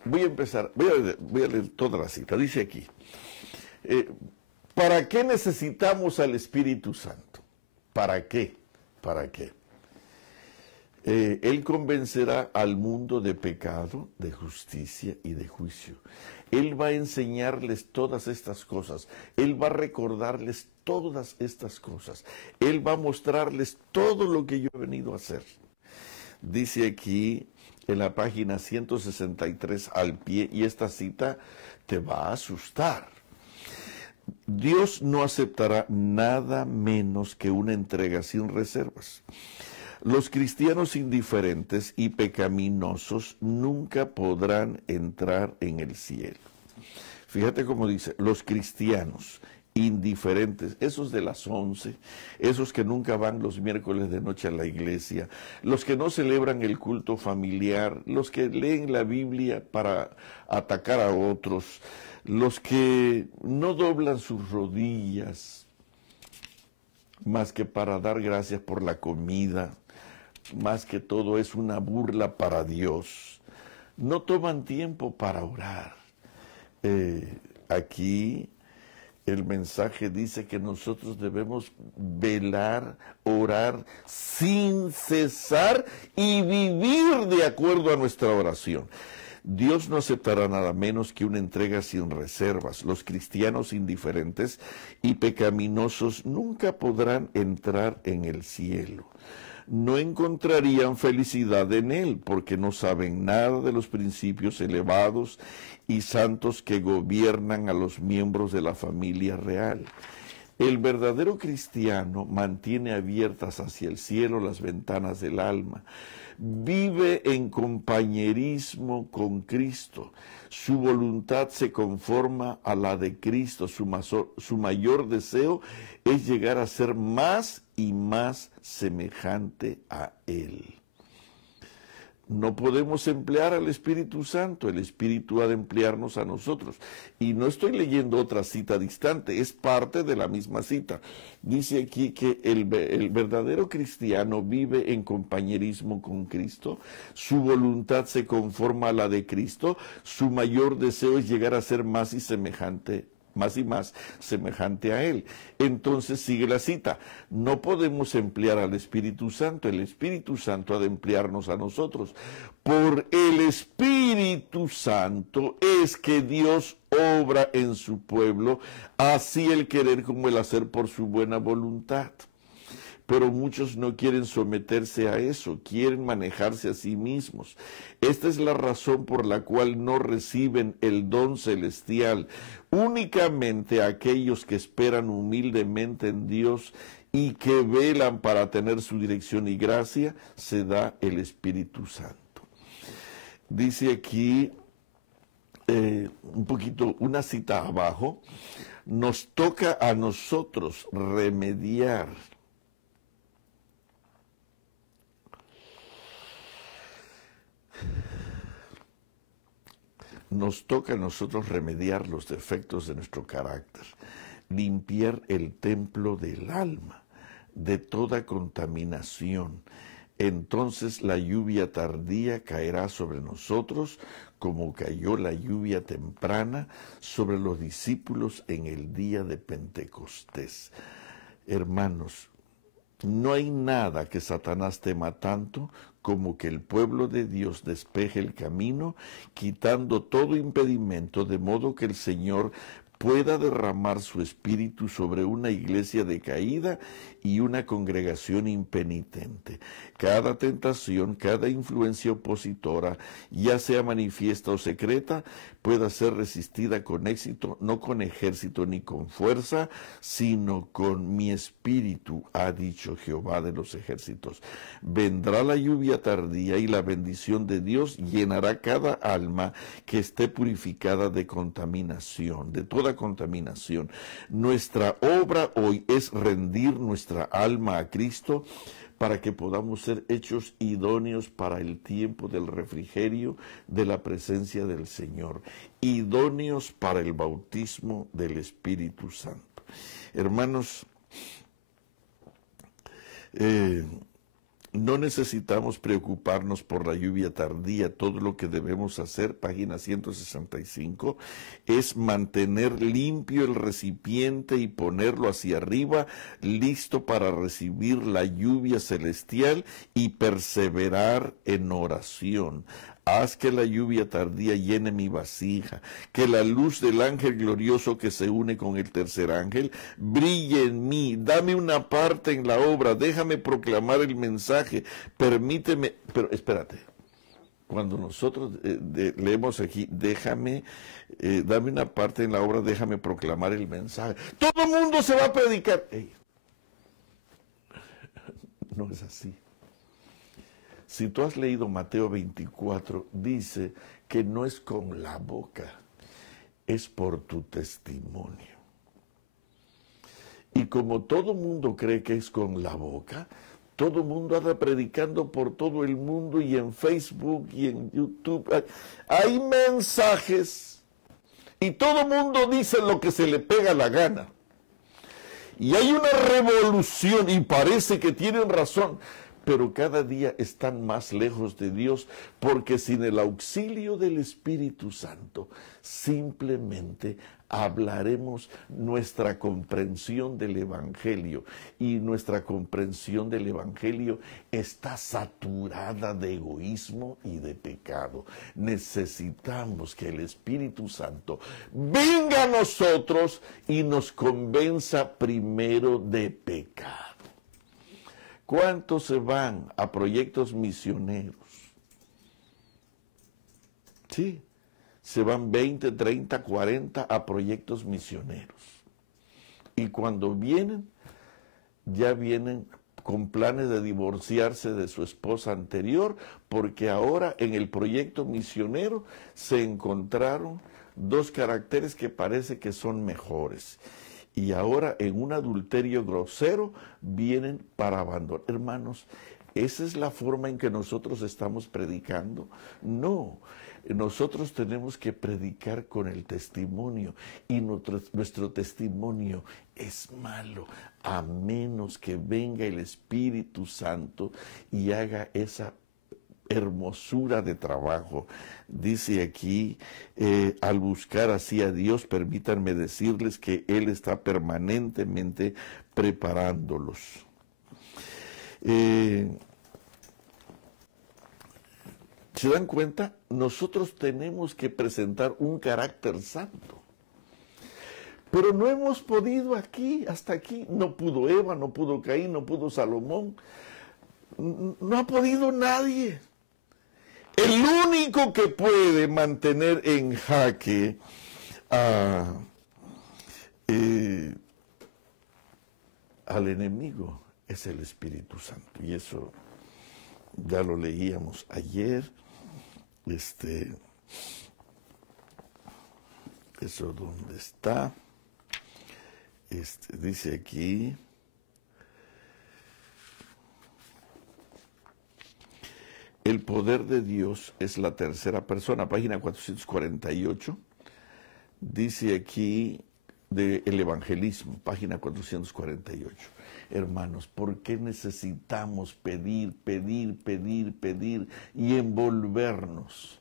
voy a leer toda la cita. Dice aquí, ¿para qué necesitamos al Espíritu Santo? ¿Para qué? ¿Para qué? Él convencerá al mundo de pecado, de justicia y de juicio. Él va a enseñarles todas estas cosas. Él va a recordarles todas estas cosas. Él va a mostrarles todo lo que yo he venido a hacer. Dice aquí en la página 163 al pie, y esta cita te va a asustar. Dios no aceptará nada menos que una entrega sin reservas. Los cristianos indiferentes y pecaminosos nunca podrán entrar en el cielo. Fíjate cómo dice, los cristianos indiferentes, esos de las 11, esos que nunca van los miércoles de noche a la iglesia, los que no celebran el culto familiar, los que leen la Biblia para atacar a otros, los que no doblan sus rodillas más que para dar gracias por la comida, más que todo es una burla para Dios. No toman tiempo para orar. Aquí el mensaje dice que nosotros debemos velar, orar sin cesar y vivir de acuerdo a nuestra oración. Dios no aceptará nada menos que una entrega sin reservas. Los cristianos indiferentes y pecaminosos nunca podrán entrar en el cielo. No encontrarían felicidad en él, porque no saben nada de los principios elevados y santos que gobiernan a los miembros de la familia real. El verdadero cristiano mantiene abiertas hacia el cielo las ventanas del alma. Vive en compañerismo con Cristo. Su voluntad se conforma a la de Cristo. Su mayor deseo es llegar a ser más y más semejante a Él. No podemos emplear al Espíritu Santo, el Espíritu ha de emplearnos a nosotros. Y no estoy leyendo otra cita distante, es parte de la misma cita. Dice aquí que el verdadero cristiano vive en compañerismo con Cristo, su voluntad se conforma a la de Cristo, su mayor deseo es llegar a ser más y más semejante a Él. Entonces sigue la cita, no podemos emplear al Espíritu Santo, el Espíritu Santo ha de emplearnos a nosotros. Por el Espíritu Santo es que Dios obra en su pueblo, así el querer como el hacer por su buena voluntad. Pero muchos no quieren someterse a eso, quieren manejarse a sí mismos. Esta es la razón por la cual no reciben el don celestial. Únicamente aquellos que esperan humildemente en Dios y que velan para tener su dirección y gracia, se da el Espíritu Santo. Dice aquí, un poquito, una cita abajo, nos toca a nosotros remediar. Nos toca a nosotros remediar los defectos de nuestro carácter, limpiar el templo del alma de toda contaminación. Entonces la lluvia tardía caerá sobre nosotros como cayó la lluvia temprana sobre los discípulos en el día de Pentecostés. Hermanos, no hay nada que Satanás tema tanto como que el pueblo de Dios despeje el camino, quitando todo impedimento, de modo que el Señor pueda derramar su espíritu sobre una iglesia decaída y una congregación impenitente. Cada tentación, cada influencia opositora, ya sea manifiesta o secreta, pueda ser resistida con éxito, no con ejército ni con fuerza, sino con mi espíritu, ha dicho Jehová de los ejércitos. Vendrá la lluvia tardía y la bendición de Dios llenará cada alma que esté purificada de contaminación, de toda contaminación. Nuestra obra hoy es rendir nuestra alma a Cristo para que podamos ser hechos idóneos para el tiempo del refrigerio de la presencia del Señor, idóneos para el bautismo del Espíritu Santo. Hermanos, no necesitamos preocuparnos por la lluvia tardía. Todo lo que debemos hacer, página 165, es mantener limpio el recipiente y ponerlo hacia arriba, listo para recibir la lluvia celestial y perseverar en oración. Haz que la lluvia tardía llene mi vasija, que la luz del ángel glorioso que se une con el tercer ángel brille en mí. Dame una parte en la obra, déjame proclamar el mensaje, permíteme, pero espérate, cuando nosotros leemos aquí, dame una parte en la obra, déjame proclamar el mensaje, todo el mundo se va a predicar. Ey, no es así. Si tú has leído Mateo 24, dice que no es con la boca, es por tu testimonio. Y como todo mundo cree que es con la boca, todo mundo anda predicando por todo el mundo y en Facebook y en YouTube. Hay mensajes y todo mundo dice lo que se le pega la gana. Y hay una revolución y parece que tienen razón, pero cada día están más lejos de Dios porque sin el auxilio del Espíritu Santo simplemente hablaremos nuestra comprensión del Evangelio y nuestra comprensión del Evangelio está saturada de egoísmo y de pecado. Necesitamos que el Espíritu Santo venga a nosotros y nos convenza primero de pecado. ¿Cuántos se van a proyectos misioneros? Sí, se van 20, 30, 40 a proyectos misioneros. Y cuando vienen, ya vienen con planes de divorciarse de su esposa anterior, porque ahora en el proyecto misionero se encontraron dos caracteres que parece que son mejores. Y ahora en un adulterio grosero vienen para abandonar. Hermanos, ¿esa es la forma en que nosotros estamos predicando? No, nosotros tenemos que predicar con el testimonio y nuestro testimonio es malo, a menos que venga el Espíritu Santo y haga esa hermosura de trabajo. Dice aquí, al buscar así a Dios, permítanme decirles que Él está permanentemente preparándolos. ¿Se dan cuenta? Nosotros tenemos que presentar un carácter santo. Pero no hemos podido hasta aquí. No pudo Eva, no pudo Caín, no pudo Salomón. No ha podido nadie. El único que puede mantener en jaque al enemigo es el Espíritu Santo. Y eso ya lo leíamos ayer. Eso dónde está. Dice aquí. El poder de Dios es la tercera persona, página 448. Dice aquí del evangelismo, página 448. Hermanos, ¿por qué necesitamos pedir y envolvernos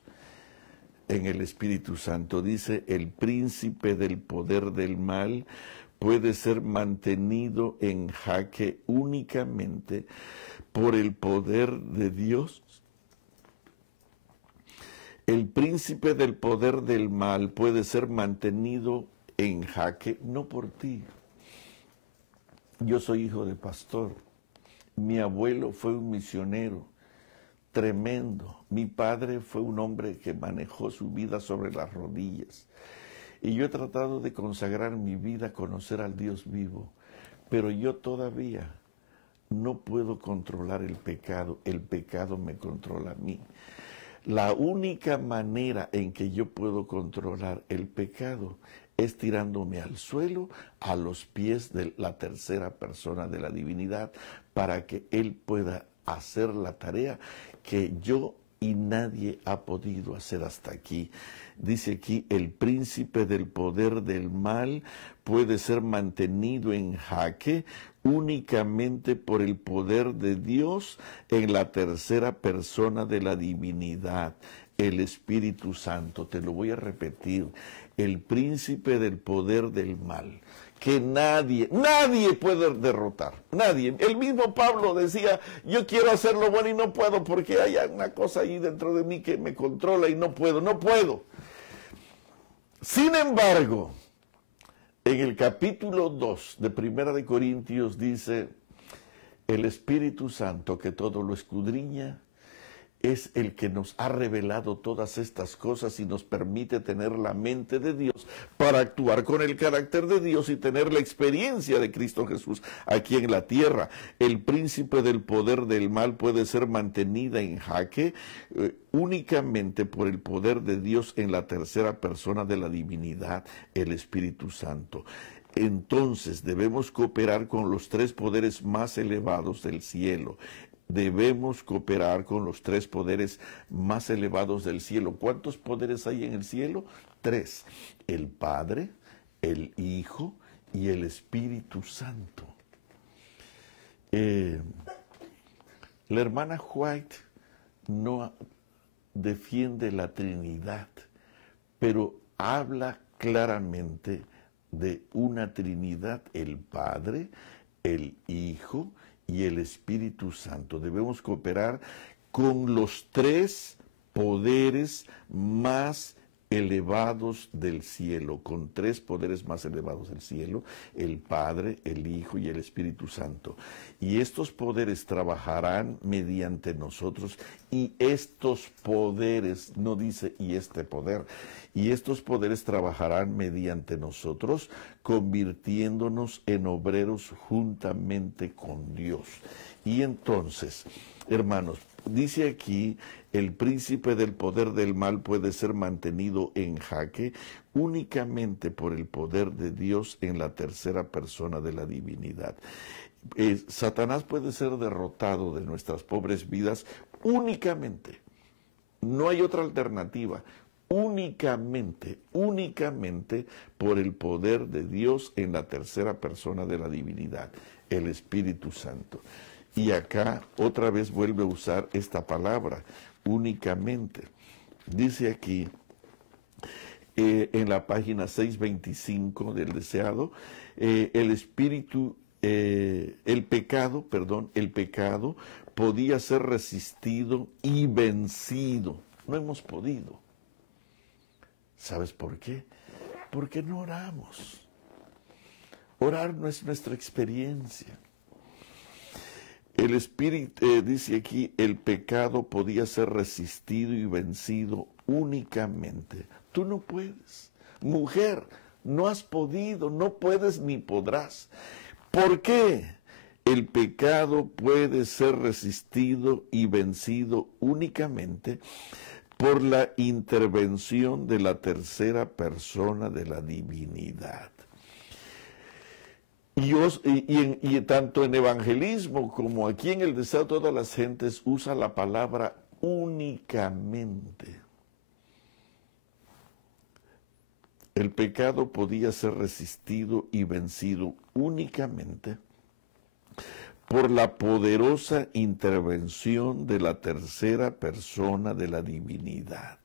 en el Espíritu Santo? Dice, el príncipe del poder del mal puede ser mantenido en jaque únicamente por el poder de Dios. El príncipe del poder del mal puede ser mantenido en jaque, no por ti. Yo soy hijo de pastor. Mi abuelo fue un misionero tremendo. Mi padre fue un hombre que manejó su vida sobre las rodillas. Y yo he tratado de consagrar mi vida a conocer al Dios vivo. Pero yo todavía no puedo controlar el pecado me controla a mí. La única manera en que yo puedo controlar el pecado es tirándome al suelo a los pies de la tercera persona de la divinidad para que Él pueda hacer la tarea que yo y nadie ha podido hacer hasta aquí. Dice aquí, el príncipe del poder del mal puede ser mantenido en jaque únicamente por el poder de Dios en la tercera persona de la divinidad, el Espíritu Santo. Te lo voy a repetir, el príncipe del poder del mal, que nadie puede derrotar, nadie. El mismo Pablo decía, yo quiero hacer lo bueno y no puedo porque hay una cosa ahí dentro de mí que me controla y no puedo. Sin embargo, en el capítulo 2 de Primera de Corintios dice, el Espíritu Santo que todo lo escudriña es el que nos ha revelado todas estas cosas y nos permite tener la mente de Dios para actuar con el carácter de Dios y tener la experiencia de Cristo Jesús aquí en la tierra. El príncipe del poder del mal puede ser mantenida en jaque únicamente por el poder de Dios en la tercera persona de la divinidad, el Espíritu Santo. entonces debemos cooperar con los tres poderes más elevados del cielo. Debemos cooperar con los tres poderes más elevados del cielo. ¿Cuántos poderes hay en el cielo? 3. El Padre, el Hijo y el Espíritu Santo. La hermana White no defiende la Trinidad, pero habla claramente de una Trinidad, el Padre, el Hijo y el Espíritu Santo. Debemos cooperar con los tres poderes más elevados del cielo, con tres poderes más elevados del cielo, el Padre, el Hijo y el Espíritu Santo. Y estos poderes trabajarán mediante nosotros, y estos poderes, no dice y este poder, y estos poderes trabajarán mediante nosotros, convirtiéndonos en obreros juntamente con Dios. Y entonces, hermanos, dice aquí, el príncipe del poder del mal puede ser mantenido en jaque únicamente por el poder de Dios en la tercera persona de la divinidad. Satanás puede ser derrotado de nuestras pobres vidas únicamente. No hay otra alternativa. Únicamente por el poder de Dios en la tercera persona de la divinidad, el Espíritu Santo. Y acá otra vez vuelve a usar esta palabra, únicamente. Dice aquí, en la página 625 del deseado, el pecado podía ser resistido y vencido. No hemos podido. ¿Sabes por qué? Porque no oramos. Orar no es nuestra experiencia. El Espíritu, dice aquí, el pecado podía ser resistido y vencido únicamente. Tú no puedes. Mujer, no has podido, no puedes ni podrás. ¿Por qué? El pecado puede ser resistido y vencido únicamente por la intervención de la tercera persona de la divinidad. Y tanto en evangelismo como aquí en el deseo de todas las gentes usa la palabra únicamente. El pecado podía ser resistido y vencido únicamente por la poderosa intervención de la tercera persona de la divinidad.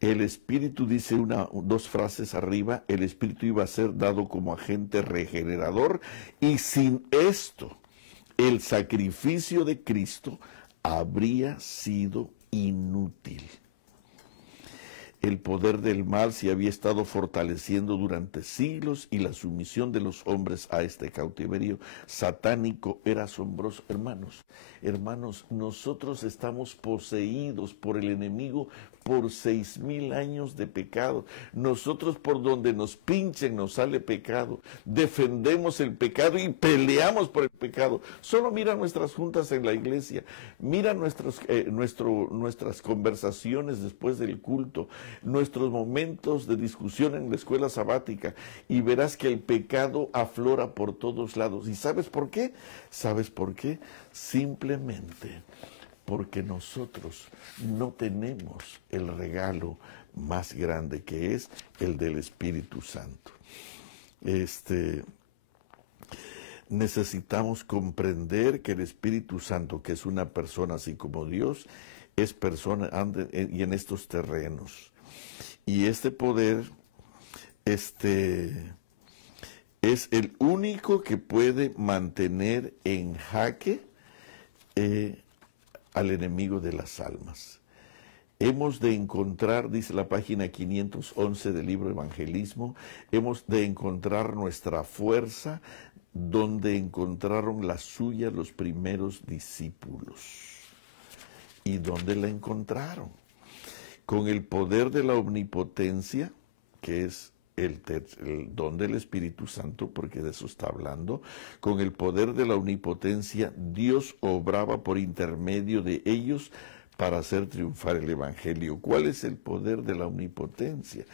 El Espíritu, dice dos frases arriba, el Espíritu iba a ser dado como agente regenerador, y sin esto el sacrificio de Cristo habría sido inútil. El poder del mal se había estado fortaleciendo durante siglos y la sumisión de los hombres a este cautiverio satánico era asombroso. Hermanos, nosotros estamos poseídos por el enemigo por 6,000 años de pecado. Nosotros, por donde nos pinchen nos sale pecado. Defendemos el pecado y peleamos por el pecado. Solo mira nuestras juntas en la iglesia, mira nuestras conversaciones después del culto, nuestros momentos de discusión en la escuela sabática, y verás que el pecado aflora por todos lados. ¿Y sabes por qué? ¿Sabes por qué? Simplemente porque nosotros no tenemos el regalo más grande, que es el del Espíritu Santo. Necesitamos comprender que el Espíritu Santo, que es una persona así como Dios, es persona y en estos terrenos. Y este poder es el único que puede mantener en jaque al enemigo de las almas. Hemos de encontrar, dice la página 511 del libro Evangelismo, hemos de encontrar nuestra fuerza donde encontraron la suya los primeros discípulos. ¿Y dónde la encontraron? Con el poder de la omnipotencia, que es el don del Espíritu Santo, porque de eso está hablando. Con el poder de la omnipotencia, Dios obraba por intermedio de ellos para hacer triunfar el Evangelio. ¿Cuál es el poder de la omnipotencia?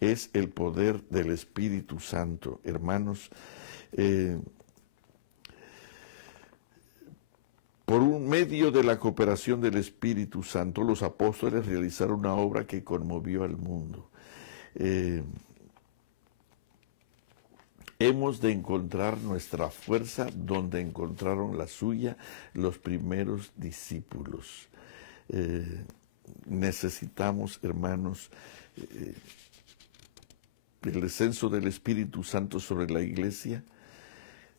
es el poder del Espíritu Santo. Hermanos, por un medio de la cooperación del Espíritu Santo, los apóstoles realizaron una obra que conmovió al mundo. Hemos de encontrar nuestra fuerza donde encontraron la suya los primeros discípulos. Necesitamos, hermanos, el descenso del Espíritu Santo sobre la iglesia.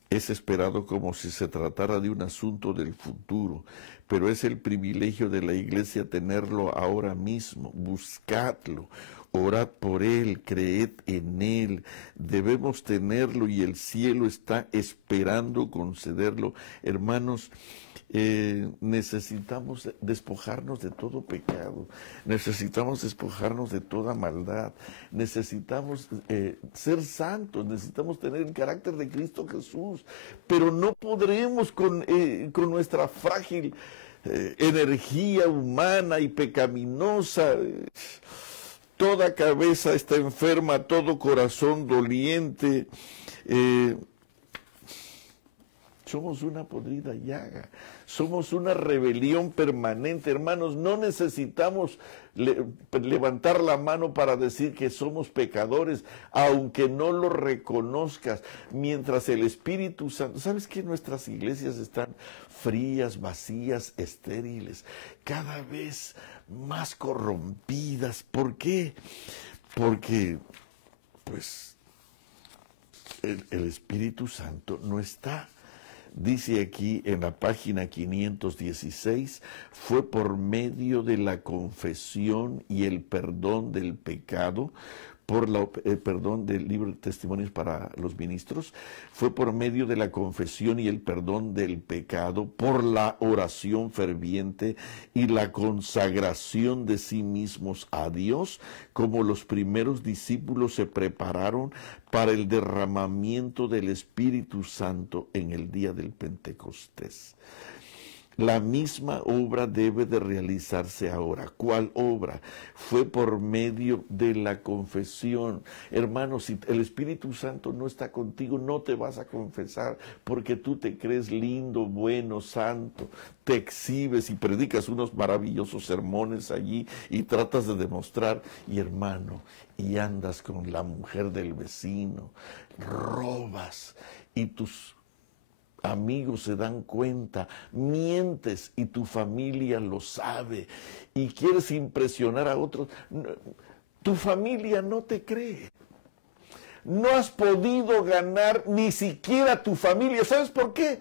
Es esperado como si se tratara de un asunto del futuro, pero es el privilegio de la iglesia tenerlo ahora mismo. Buscadlo, orad por él, creed en él. Debemos tenerlo y el cielo está esperando concederlo. Hermanos, necesitamos despojarnos de todo pecado, necesitamos despojarnos de toda maldad, necesitamos ser santos, necesitamos tener el carácter de Cristo Jesús, pero no podremos con nuestra frágil energía humana y pecaminosa. Toda cabeza está enferma, todo corazón doliente. Somos una podrida llaga, somos una rebelión permanente, hermanos. No necesitamos levantar la mano para decir que somos pecadores, aunque no lo reconozcas. Mientras el Espíritu Santo, ¿sabes que nuestras iglesias están frías, vacías, estériles, cada vez más corrompidas? ¿Por qué? Porque, pues, el Espíritu Santo no está. Dice aquí en la página 516, fue por medio de la confesión y el perdón del pecado, por el perdón del libro de testimonios para los ministros, fue por medio de la confesión y el perdón del pecado, por la oración ferviente y la consagración de sí mismos a Dios, como los primeros discípulos se prepararon para el derramamiento del Espíritu Santo en el día del Pentecostés. La misma obra debe de realizarse ahora. ¿Cuál obra? Fue por medio de la confesión. Hermanos, si el Espíritu Santo no está contigo, no te vas a confesar porque tú te crees lindo, bueno, santo, te exhibes y predicas unos maravillosos sermones allí y tratas de demostrar, y hermano, y andas con la mujer del vecino, robas y tus amigos se dan cuenta, mientes y tu familia lo sabe y quieres impresionar a otros. Tu familia no te cree. No has podido ganar ni siquiera tu familia. ¿Sabes por qué?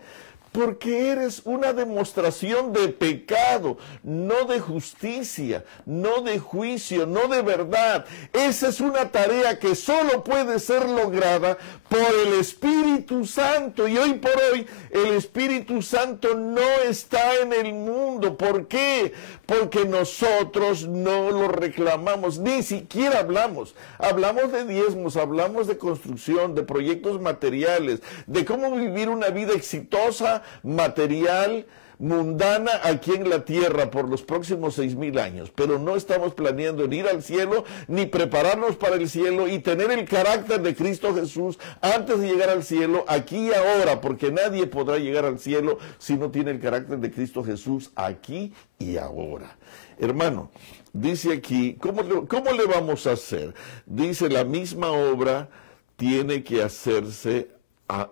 Porque eres una demostración de pecado, no de justicia, no de juicio, no de verdad. Esa es una tarea que solo puede ser lograda por el Espíritu Santo. Y hoy por hoy el Espíritu Santo no está en el mundo. ¿Por qué? Porque nosotros no lo reclamamos, ni siquiera hablamos. Hablamos de diezmos, hablamos de construcción, de proyectos materiales, de cómo vivir una vida exitosa, material, mundana aquí en la tierra por los próximos 6,000 años, pero no estamos planeando en ir al cielo ni prepararnos para el cielo y tener el carácter de Cristo Jesús antes de llegar al cielo, aquí y ahora, porque nadie podrá llegar al cielo si no tiene el carácter de Cristo Jesús aquí y ahora. Hermano, dice aquí, ¿cómo le vamos a hacer? Dice, la misma obra tiene que hacerse,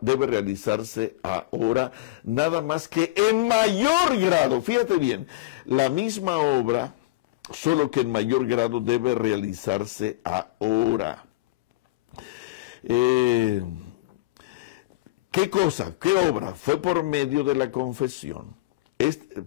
debe realizarse ahora, nada más que en mayor grado. Fíjate bien, la misma obra, solo que en mayor grado debe realizarse ahora. ¿Qué cosa? ¿Qué obra? Fue por medio de la confesión.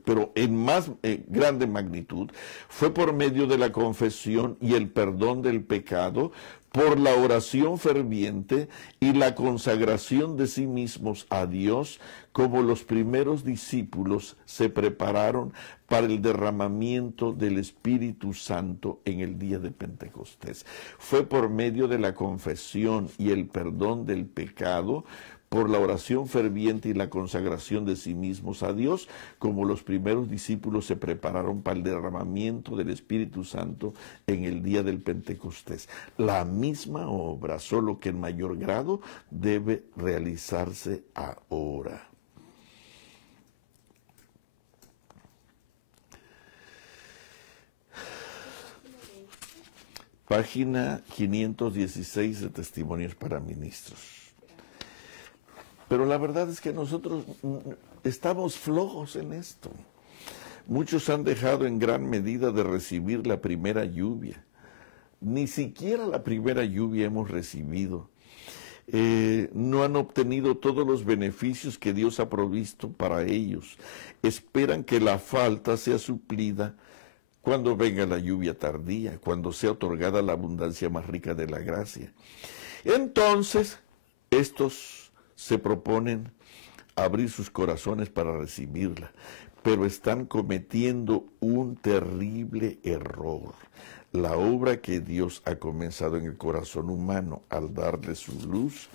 Pero en más grande magnitud, fue por medio de la confesión y el perdón del pecado, por la oración ferviente y la consagración de sí mismos a Dios, como los primeros discípulos se prepararon para el derramamiento del Espíritu Santo en el día de Pentecostés. Fue por medio de la confesión y el perdón del pecado, por la oración ferviente y la consagración de sí mismos a Dios, como los primeros discípulos se prepararon para el derramamiento del Espíritu Santo en el día del Pentecostés. La misma obra, solo que en mayor grado, debe realizarse ahora. Página 516 de Testimonios para Ministros. Pero la verdad es que nosotros estamos flojos en esto. Muchos han dejado en gran medida de recibir la primera lluvia. Ni siquiera la primera lluvia hemos recibido. No han obtenido todos los beneficios que Dios ha provisto para ellos. Esperan que la falta sea suplida cuando venga la lluvia tardía, cuando sea otorgada la abundancia más rica de la gracia. Entonces, estos se proponen abrir sus corazones para recibirla, pero están cometiendo un terrible error. La obra que Dios ha comenzado en el corazón humano al darle su luz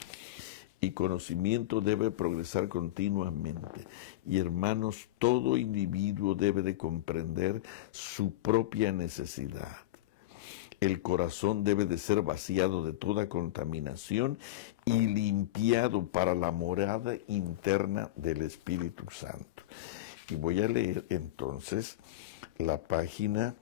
y conocimiento debe progresar continuamente. Y hermanos, todo individuo debe de comprender su propia necesidad. El corazón debe de ser vaciado de toda contaminación y limpiado para la morada interna del Espíritu Santo. Y voy a leer entonces la página.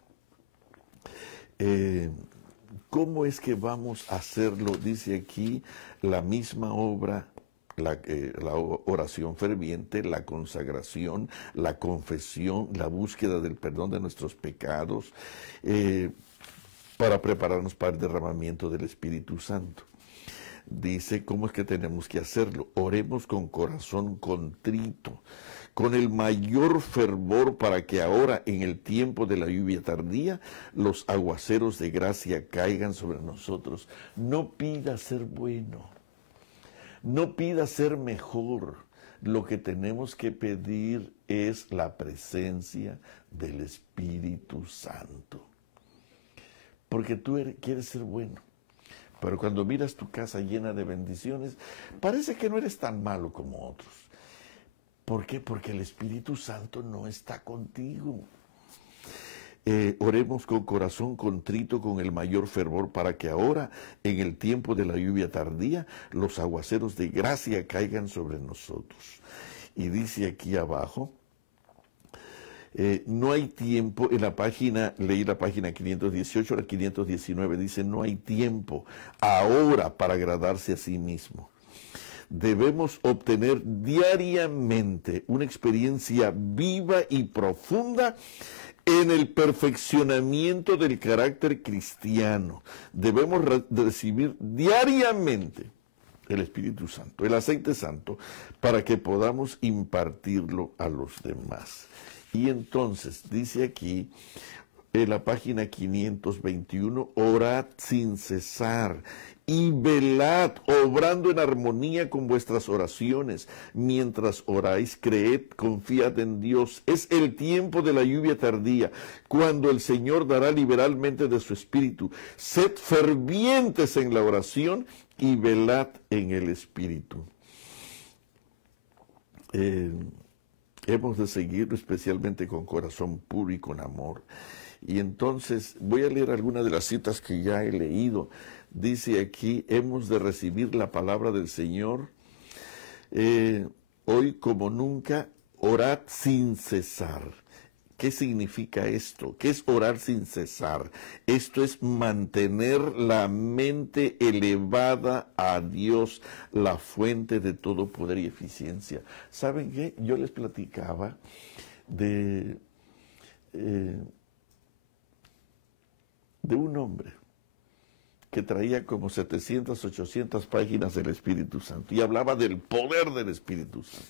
¿Cómo es que vamos a hacerlo? Dice aquí la misma obra, la oración ferviente, la consagración, la confesión, la búsqueda del perdón de nuestros pecados, para prepararnos para el derramamiento del Espíritu Santo. Dice, ¿cómo es que tenemos que hacerlo? Oremos con corazón contrito, con el mayor fervor, para que ahora, en el tiempo de la lluvia tardía, los aguaceros de gracia caigan sobre nosotros. No pida ser bueno, no pida ser mejor. Lo que tenemos que pedir es la presencia del Espíritu Santo. Porque tú quieres ser bueno. Pero cuando miras tu casa llena de bendiciones, parece que no eres tan malo como otros. ¿Por qué? Porque el Espíritu Santo no está contigo. Oremos con corazón contrito, con el mayor fervor, para que ahora, en el tiempo de la lluvia tardía, los aguaceros de gracia caigan sobre nosotros. Y dice aquí abajo, no hay tiempo, en la página, leí la página 518, la 519, dice, no hay tiempo ahora para agradarse a sí mismo. Debemos obtener diariamente una experiencia viva y profunda en el perfeccionamiento del carácter cristiano. Debemos recibir diariamente el Espíritu Santo, el aceite santo, para que podamos impartirlo a los demás. Y entonces, dice aquí, en la página 521, orad sin cesar y velad, obrando en armonía con vuestras oraciones. Mientras oráis, creed, confiad en Dios. Es el tiempo de la lluvia tardía, cuando el Señor dará liberalmente de su Espíritu. Sed fervientes en la oración y velad en el Espíritu. Hemos de seguirlo especialmente con corazón puro y con amor. Y entonces voy a leer algunas de las citas que ya he leído. Dice aquí, hemos de recibir la palabra del Señor. Hoy como nunca, orad sin cesar. ¿Qué significa esto? ¿Qué es orar sin cesar? Esto es mantener la mente elevada a Dios, la fuente de todo poder y eficiencia. ¿Saben qué? Yo les platicaba de un hombre que traía como 700, 800 páginas del Espíritu Santo y hablaba del poder del Espíritu Santo.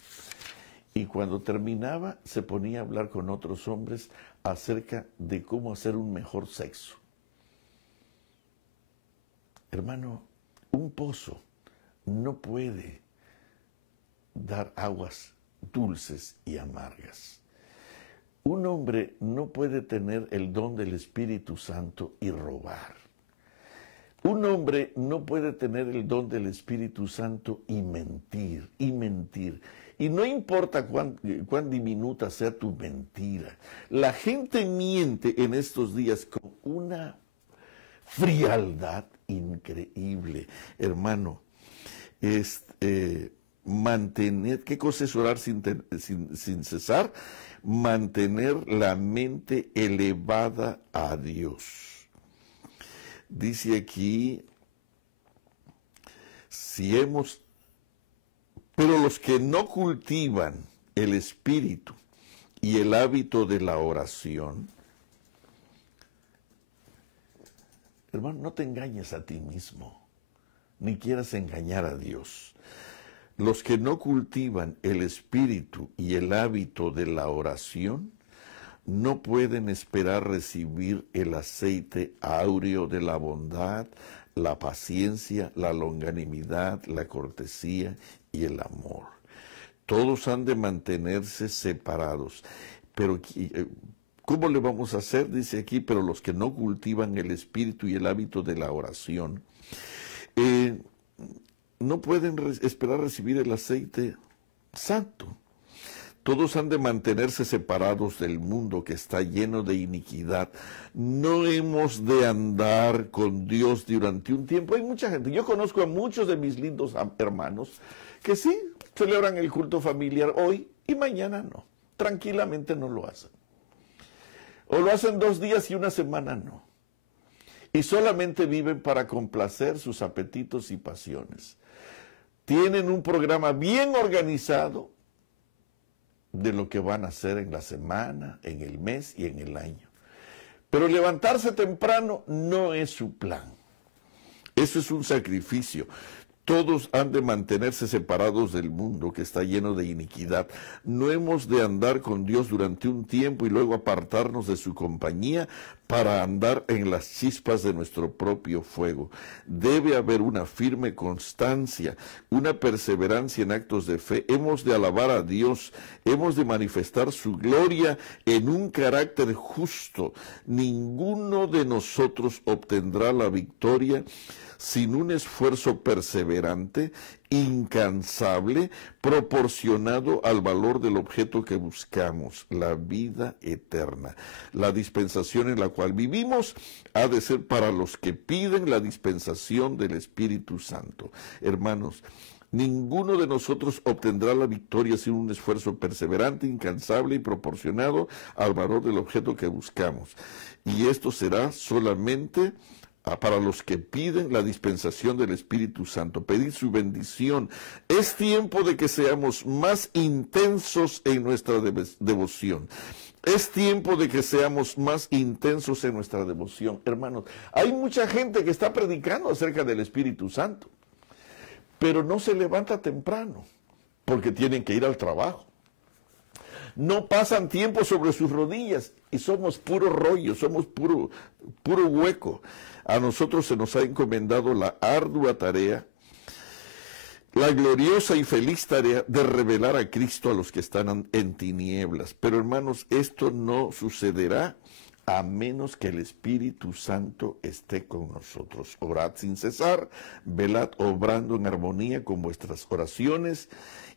Y cuando terminaba, se ponía a hablar con otros hombres acerca de cómo hacer un mejor sexo. Hermano, un pozo no puede dar aguas dulces y amargas. Un hombre no puede tener el don del Espíritu Santo y robar. Un hombre no puede tener el don del Espíritu Santo y mentir, y mentir. Y no importa cuán diminuta sea tu mentira. La gente miente en estos días con una frialdad increíble. Hermano, mantener, ¿qué cosa es orar sin cesar? Mantener la mente elevada a Dios. Dice aquí, pero los que no cultivan el espíritu y el hábito de la oración, hermano, no te engañes a ti mismo, ni quieras engañar a Dios. Los que no cultivan el espíritu y el hábito de la oración, no pueden esperar recibir el aceite áureo de la bondad, la paciencia, la longanimidad, la cortesía y el amor. Todos han de mantenerse separados. Pero, ¿cómo le vamos a hacer? Dice aquí, pero los que no cultivan el espíritu y el hábito de la oración, no pueden esperar recibir el aceite santo. Todos han de mantenerse separados del mundo que está lleno de iniquidad. No hemos de andar con Dios durante un tiempo. Hay mucha gente, yo conozco a muchos de mis lindos hermanos que sí celebran el culto familiar hoy y mañana no. Tranquilamente no lo hacen. O lo hacen 2 días y 1 semana no. Y solamente viven para complacer sus apetitos y pasiones. Tienen un programa bien organizado de lo que van a hacer en la semana, en el mes y en el año. Pero levantarse temprano no es su plan. Eso es un sacrificio. Todos han de mantenerse separados del mundo que está lleno de iniquidad. No hemos de andar con Dios durante un tiempo y luego apartarnos de su compañía para andar en las chispas de nuestro propio fuego. Debe haber una firme constancia, una perseverancia en actos de fe. Hemos de alabar a Dios, hemos de manifestar su gloria en un carácter justo. Ninguno de nosotros obtendrá la victoria sin un esfuerzo perseverante, incansable, proporcionado al valor del objeto que buscamos, la vida eterna. La dispensación en la cual vivimos ha de ser para los que piden la dispensación del Espíritu Santo. Hermanos, ninguno de nosotros obtendrá la victoria sin un esfuerzo perseverante, incansable y proporcionado al valor del objeto que buscamos. Y esto será solamente para los que piden la dispensación del Espíritu Santo, pedir su bendición. Es tiempo de que seamos más intensos en nuestra devoción. Es tiempo de que seamos más intensos en nuestra devoción. Hermanos, hay mucha gente que está predicando acerca del Espíritu Santo, pero no se levanta temprano porque tienen que ir al trabajo. No pasan tiempo sobre sus rodillas y somos puro rollo, somos puro hueco. A nosotros se nos ha encomendado la ardua tarea, la gloriosa y feliz tarea de revelar a Cristo a los que están en tinieblas. Pero hermanos, esto no sucederá a menos que el Espíritu Santo esté con nosotros. Orad sin cesar, velad obrando en armonía con vuestras oraciones,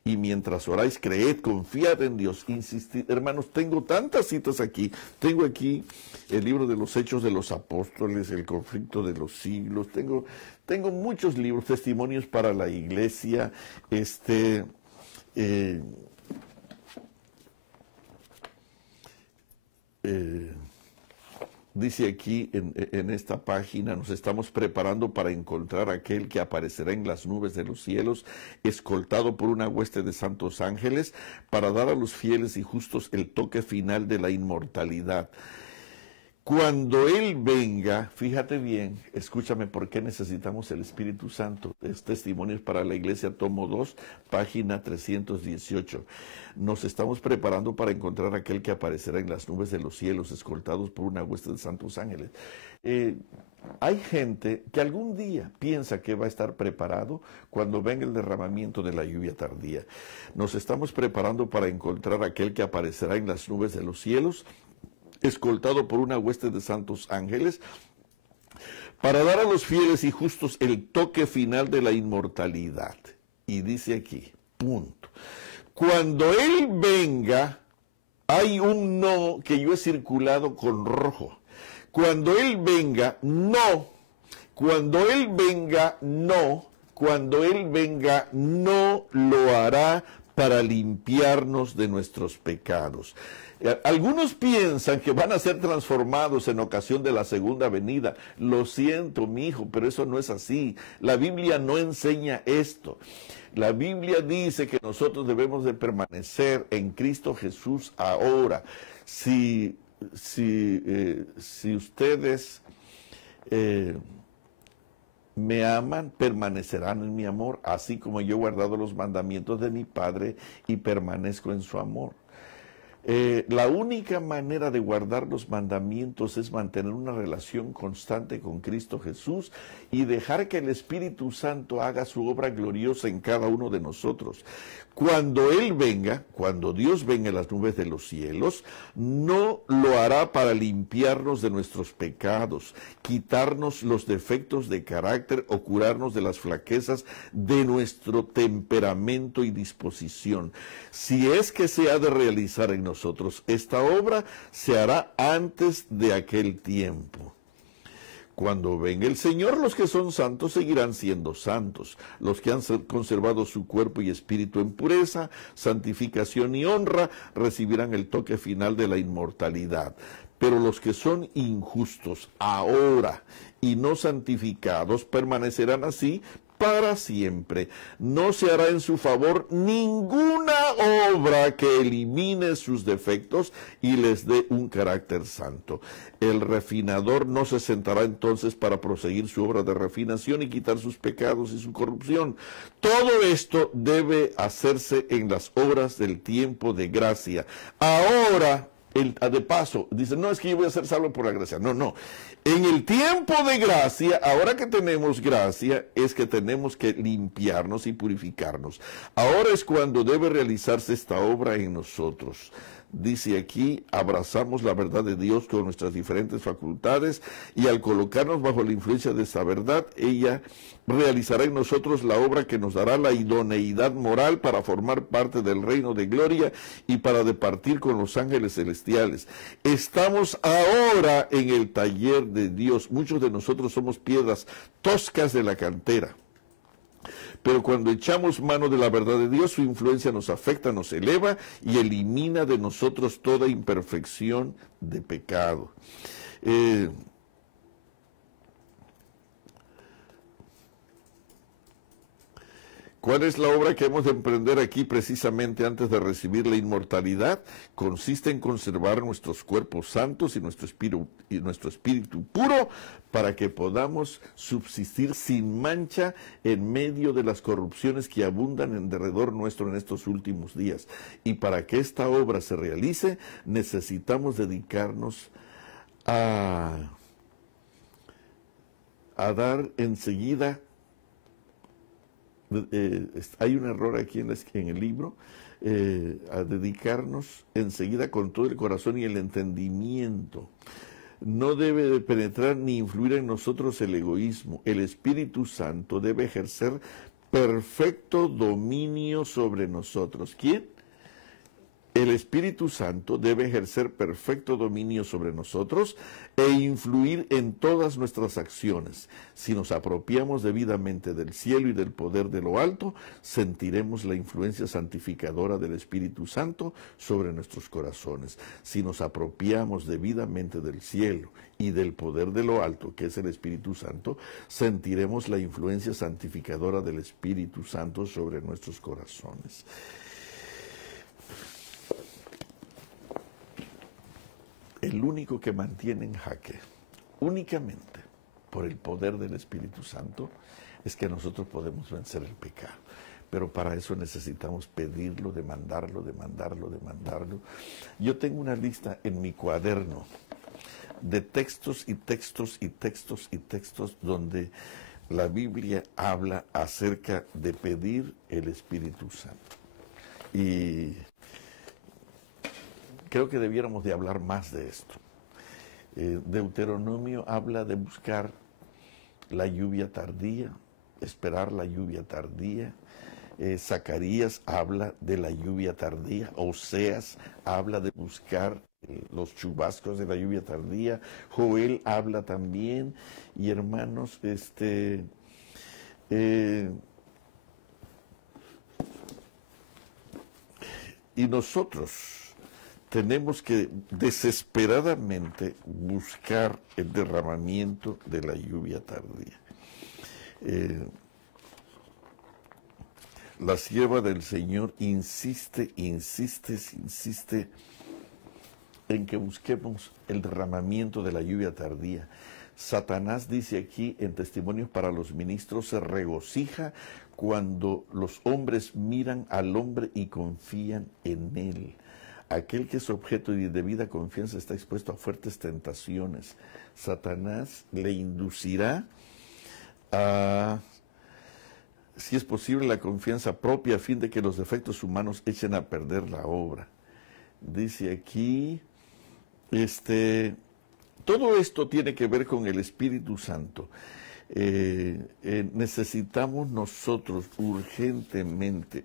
y mientras oráis, creed, confiad en Dios, insistid. Hermanos, tengo tantas citas aquí. Tengo aquí el libro de los Hechos de los Apóstoles, el conflicto de los siglos. Tengo muchos libros, testimonios para la iglesia, dice aquí en esta página, nos estamos preparando para encontrar aquel que aparecerá en las nubes de los cielos, escoltado por una hueste de santos ángeles, para dar a los fieles y justos el toque final de la inmortalidad. Cuando Él venga, fíjate bien, escúchame, ¿por qué necesitamos el Espíritu Santo? Es Testimonios para la Iglesia, tomo 2, página 318. Nos estamos preparando para encontrar aquel que aparecerá en las nubes de los cielos, escoltados por una hueste de santos ángeles. Hay gente que algún día piensa que va a estar preparado cuando venga el derramamiento de la lluvia tardía. Nos estamos preparando para encontrar aquel que aparecerá en las nubes de los cielos, escoltado por una hueste de santos ángeles, para dar a los fieles y justos el toque final de la inmortalidad. Y dice aquí, punto. Cuando Él venga, hay un no que yo he circulado con rojo. Cuando Él venga, no. Cuando Él venga, no. Cuando Él venga, no lo hará para limpiarnos de nuestros pecados. Algunos piensan que van a ser transformados en ocasión de la segunda venida. Lo siento, mi hijo, pero eso no es así. La Biblia no enseña esto. La Biblia dice que nosotros debemos de permanecer en Cristo Jesús ahora. Si ustedes me aman, permanecerán en mi amor, así como yo he guardado los mandamientos de mi Padre y permanezco en su amor. La única manera de guardar los mandamientos es mantener una relación constante con Cristo Jesús y dejar que el Espíritu Santo haga su obra gloriosa en cada uno de nosotros. Cuando Él venga, cuando Dios venga en las nubes de los cielos, no lo hará para limpiarnos de nuestros pecados, quitarnos los defectos de carácter o curarnos de las flaquezas de nuestro temperamento y disposición. Si es que se ha de realizar en nosotros, esta obra se hará antes de aquel tiempo. Cuando venga el Señor, los que son santos seguirán siendo santos. Los que han conservado su cuerpo y espíritu en pureza, santificación y honra, recibirán el toque final de la inmortalidad. Pero los que son injustos ahora y no santificados permanecerán así para siempre. No se hará en su favor ninguna obra que elimine sus defectos y les dé un carácter santo. El refinador no se sentará entonces para proseguir su obra de refinación y quitar sus pecados y su corrupción. Todo esto debe hacerse en las horas del tiempo de gracia. Ahora, de paso, dice, no es que yo voy a ser salvo por la gracia. No, no. En el tiempo de gracia, ahora que tenemos gracia, es que tenemos que limpiarnos y purificarnos. Ahora es cuando debe realizarse esta obra en nosotros. Dice aquí, abrazamos la verdad de Dios con nuestras diferentes facultades y al colocarnos bajo la influencia de esa verdad, ella realizará en nosotros la obra que nos dará la idoneidad moral para formar parte del reino de gloria y para departir con los ángeles celestiales. Estamos ahora en el taller de Dios. Muchos de nosotros somos piedras toscas de la cantera. Pero cuando echamos mano de la verdad de Dios, su influencia nos afecta, nos eleva y elimina de nosotros toda imperfección de pecado. ¿Cuál es la obra que hemos de emprender aquí precisamente antes de recibir la inmortalidad? Consiste en conservar nuestros cuerpos santos y nuestro espíritu puro para que podamos subsistir sin mancha en medio de las corrupciones que abundan en derredor nuestro en estos últimos días. Y para que esta obra se realice, necesitamos dedicarnos a dar enseguida. Hay un error aquí en el libro, a dedicarnos enseguida con todo el corazón y el entendimiento. No debe de penetrar ni influir en nosotros el egoísmo. El Espíritu Santo debe ejercer perfecto dominio sobre nosotros. ¿Quién? El Espíritu Santo debe ejercer perfecto dominio sobre nosotros e influir en todas nuestras acciones. Si nos apropiamos debidamente del cielo y del poder de lo alto, sentiremos la influencia santificadora del Espíritu Santo sobre nuestros corazones. Si nos apropiamos debidamente del cielo y del poder de lo alto, que es el Espíritu Santo, sentiremos la influencia santificadora del Espíritu Santo sobre nuestros corazones. El único que mantiene en jaque, únicamente por el poder del Espíritu Santo, es que nosotros podemos vencer el pecado. Pero para eso necesitamos pedirlo, demandarlo. Yo tengo una lista en mi cuaderno de textos donde la Biblia habla acerca de pedir el Espíritu Santo. Y creo que debiéramos de hablar más de esto. Deuteronomio habla de buscar la lluvia tardía, esperar la lluvia tardía. Zacarías habla de la lluvia tardía, Oseas habla de buscar los chubascos de la lluvia tardía, Joel habla también, y hermanos, y nosotros tenemos que desesperadamente buscar el derramamiento de la lluvia tardía. La sierva del Señor insiste en que busquemos el derramamiento de la lluvia tardía. Satanás dice aquí en Testimonios para los Ministros, se regocija cuando los hombres miran al hombre y confían en él. Aquel que es objeto de debida confianza está expuesto a fuertes tentaciones. Satanás le inducirá a, si es posible, la confianza propia a fin de que los defectos humanos echen a perder la obra. Dice aquí, todo esto tiene que ver con el Espíritu Santo. Necesitamos nosotros urgentemente,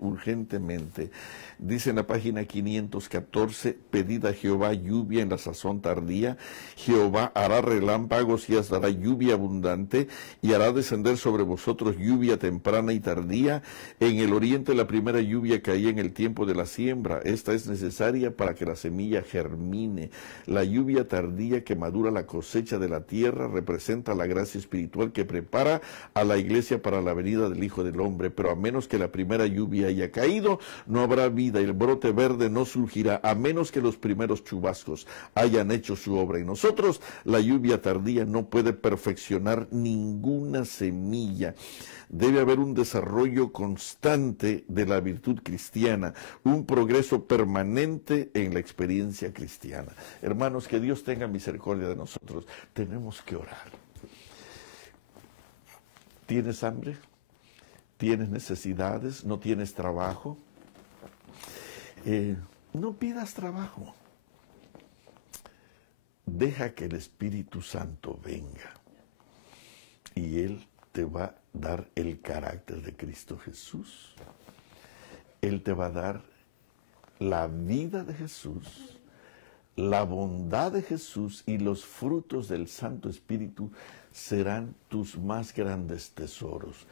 dice en la página 514, pedid a Jehová lluvia en la sazón tardía, Jehová hará relámpagos y os dará lluvia abundante, y hará descender sobre vosotros lluvia temprana y tardía. En el oriente la primera lluvia caía en el tiempo de la siembra, esta es necesaria para que la semilla germine. La lluvia tardía que madura la cosecha de la tierra representa la gracia espiritual que prepara a la iglesia para la venida del Hijo del Hombre, pero a menos que la primera lluvia haya caído, no habrá vida, y el brote verde no surgirá, a menos que los primeros chubascos hayan hecho su obra. Y nosotros, la lluvia tardía no puede perfeccionar ninguna semilla. Debe haber un desarrollo constante de la virtud cristiana, un progreso permanente en la experiencia cristiana. Hermanos, que Dios tenga misericordia de nosotros. Tenemos que orar. ¿Tienes hambre? ¿Tienes necesidades? ¿No tienes trabajo? No pidas trabajo. Deja que el Espíritu Santo venga y Él te va a dar el carácter de Cristo Jesús. Él te va a dar la vida de Jesús, la bondad de Jesús, y los frutos del Santo Espíritu serán tus más grandes tesoros.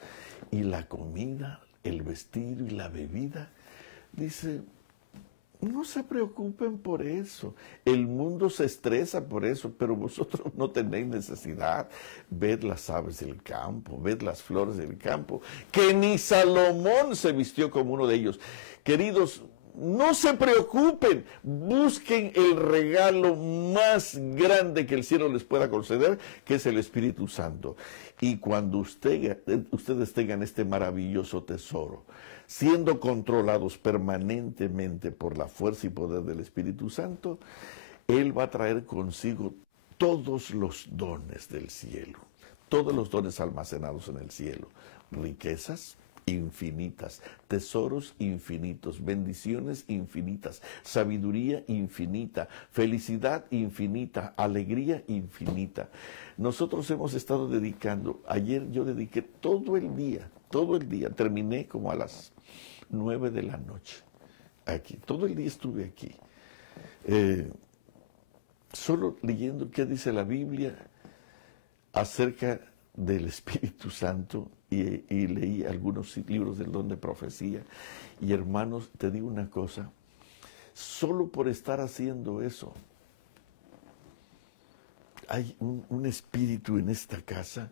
Y la comida, el vestido y la bebida, dice, no se preocupen por eso. El mundo se estresa por eso, pero vosotros no tenéis necesidad. Ved las aves del campo, ved las flores del campo, que ni Salomón se vistió como uno de ellos. Queridos, no se preocupen, busquen el regalo más grande que el cielo les pueda conceder, que es el Espíritu Santo. Y cuando ustedes tengan este maravilloso tesoro, siendo controlados permanentemente por la fuerza y poder del Espíritu Santo, Él va a traer consigo todos los dones del cielo, todos los dones almacenados en el cielo, riquezas infinitas, tesoros infinitos, bendiciones infinitas, sabiduría infinita, felicidad infinita, alegría infinita. Nosotros hemos estado dedicando, ayer yo dediqué todo el día, terminé como a las 9 de la noche, aquí, todo el día estuve aquí, solo leyendo qué dice la Biblia acerca del Espíritu Santo, y leí algunos libros del don de profecía. Y hermanos, te digo una cosa, solo por estar haciendo eso, hay un espíritu en esta casa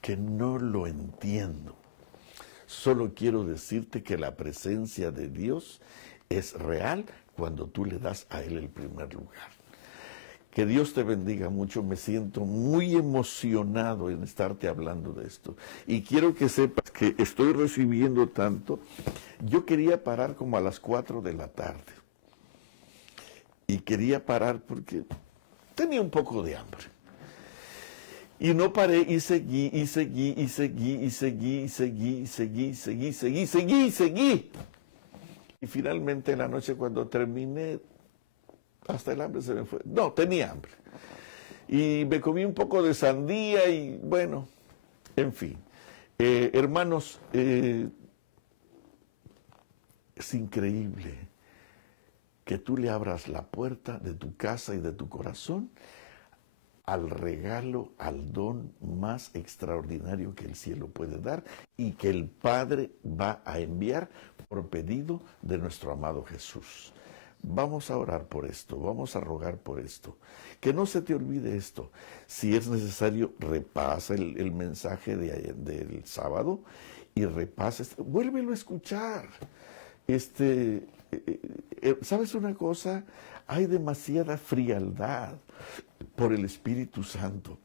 que no lo entiendo. Solo quiero decirte que la presencia de Dios es real cuando tú le das a Él el primer lugar. Que Dios te bendiga mucho, me siento muy emocionado en estarte hablando de esto. Y quiero que sepas que estoy recibiendo tanto. Yo quería parar como a las 4 de la tarde. Y quería parar porque tenía un poco de hambre. Y no paré y seguí. Y finalmente en la noche cuando terminé, hasta el hambre se me fue. No, tenía hambre. Y me comí un poco de sandía y bueno, En fin, hermanos, es increíble que tú le abras la puerta de tu casa y de tu corazón al regalo, al don más extraordinario que el cielo puede dar y que el Padre va a enviar por pedido de nuestro amado Jesús. Vamos a orar por esto, vamos a rogar por esto. Que no se te olvide esto. Si es necesario, repasa el mensaje del sábado y repasa, vuélvelo a escuchar. ¿Sabes una cosa? Hay demasiada frialdad por el Espíritu Santo.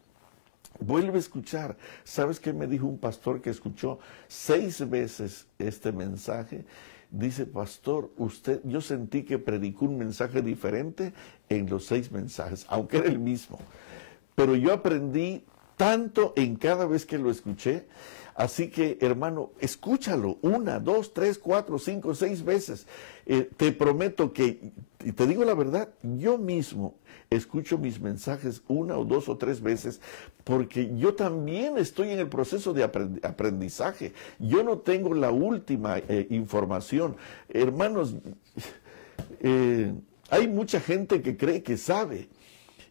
Vuelve a escuchar. ¿Sabes qué me dijo un pastor que escuchó 6 veces este mensaje? Dice, pastor, yo sentí que predicó un mensaje diferente en los 6 mensajes, aunque era el mismo. Pero yo aprendí tanto en cada vez que lo escuché. Así que, hermano, escúchalo 1, 2, 3, 4, 5, 6 veces. Te prometo que, y te digo la verdad, yo mismo escucho mis mensajes 1 o 2 o 3 veces, porque yo también estoy en el proceso de aprendizaje. Yo no tengo la última información. Hermanos, hay mucha gente que cree que sabe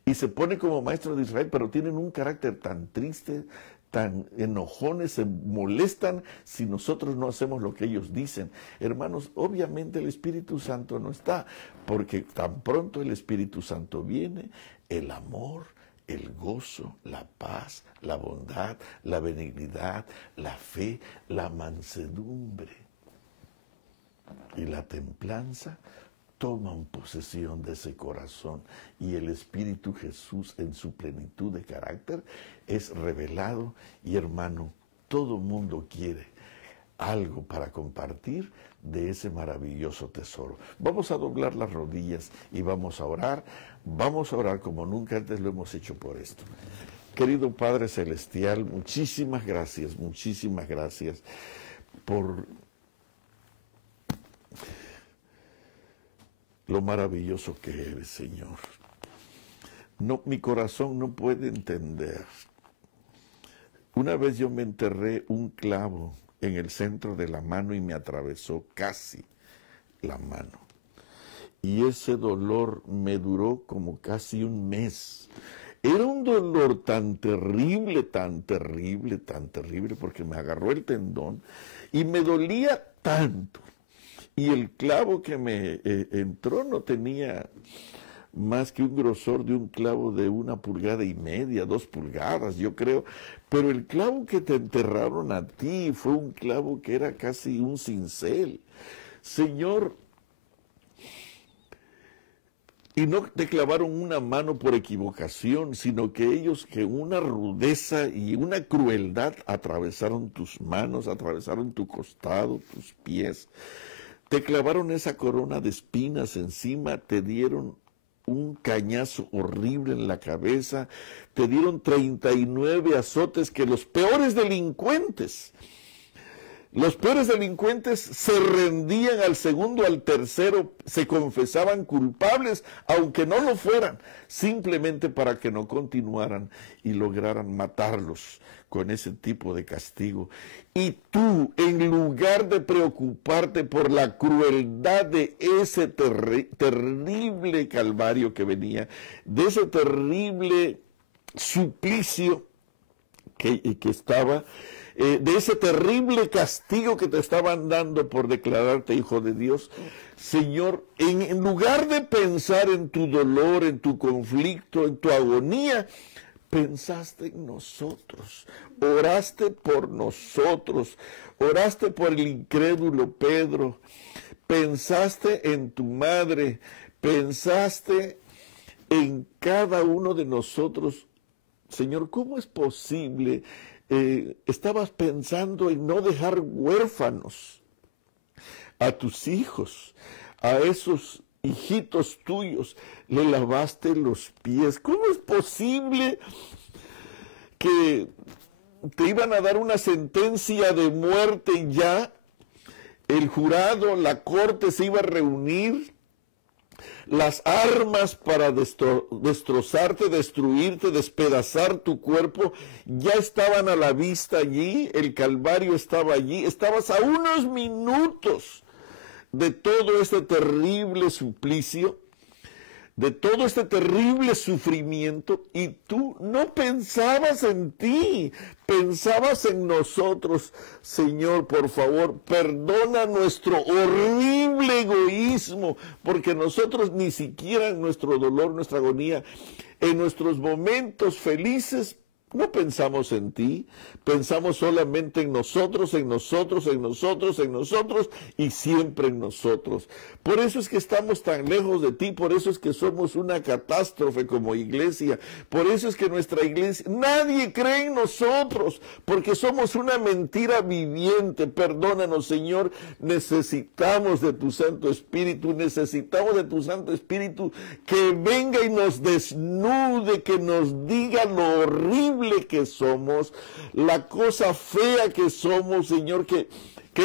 y se pone como maestro de Israel, pero tienen un carácter tan triste, tan enojones, se molestan si nosotros no hacemos lo que ellos dicen. Hermanos, obviamente el Espíritu Santo no está, porque tan pronto el Espíritu Santo viene, el amor, el gozo, la paz, la bondad, la benignidad, la fe, la mansedumbre y la templanza toman posesión de ese corazón, y el Espíritu Jesús en su plenitud de carácter es revelado. Y hermano, todo mundo quiere algo para compartir de ese maravilloso tesoro. Vamos a doblar las rodillas y vamos a orar como nunca antes lo hemos hecho por esto. Querido Padre Celestial, muchísimas gracias por lo maravilloso que eres, Señor. No, mi corazón no puede entender. Una vez yo me enterré un clavo en el centro de la mano y me atravesó casi la mano. Y ese dolor me duró como casi un mes. Era un dolor tan terrible, porque me agarró el tendón y me dolía tanto. Y el clavo que me entró no tenía más que un grosor de un clavo de 1,5 pulgadas, 2 pulgadas, yo creo. Pero el clavo que te enterraron a ti fue un clavo que era casi un cincel. Señor, y no te clavaron una mano por equivocación, sino que ellos, que una rudeza y una crueldad, atravesaron tus manos, atravesaron tu costado, tus pies. Te clavaron esa corona de espinas encima, te dieron un cañazo horrible en la cabeza, te dieron 39 azotes que los peores delincuentes se rendían al segundo, al tercero, se confesaban culpables, aunque no lo fueran, simplemente para que no continuaran y lograran matarlos con ese tipo de castigo. Y tú, en lugar de preocuparte por la crueldad de ese terrible calvario que venía, de ese terrible suplicio que estaba, de ese terrible castigo que te estaban dando por declararte hijo de Dios, Señor, en lugar de pensar en tu dolor, en tu conflicto, en tu agonía, pensaste en nosotros, oraste por nosotros, oraste por el incrédulo Pedro, pensaste en tu madre, pensaste en cada uno de nosotros. Señor, ¿cómo es posible? Estabas pensando en no dejar huérfanos a tus hijos, a esos hijitos tuyos, le lavaste los pies. ¿Cómo es posible que te iban a dar una sentencia de muerte ya? El jurado, la corte se iba a reunir, las armas para destrozarte, destruirte, despedazar tu cuerpo, ya estaban a la vista allí, el Calvario estaba allí, estabas a unos minutos de todo este terrible suplicio, de todo este terrible sufrimiento, y tú no pensabas en ti, pensabas en nosotros. Señor, por favor, perdona nuestro horrible egoísmo, porque nosotros ni siquiera en nuestro dolor, nuestra agonía, en nuestros momentos felices, no pensamos en ti, pensamos solamente en nosotros, en nosotros, en nosotros, en nosotros y siempre en nosotros. Por eso es que estamos tan lejos de ti, por eso es que somos una catástrofe como iglesia, por eso es que nuestra iglesia, nadie cree en nosotros, porque somos una mentira viviente. Perdónanos, Señor, necesitamos de tu Santo Espíritu, necesitamos de tu Santo Espíritu que venga y nos desnude, que nos diga lo horrible que somos, la cosa fea que somos, Señor, que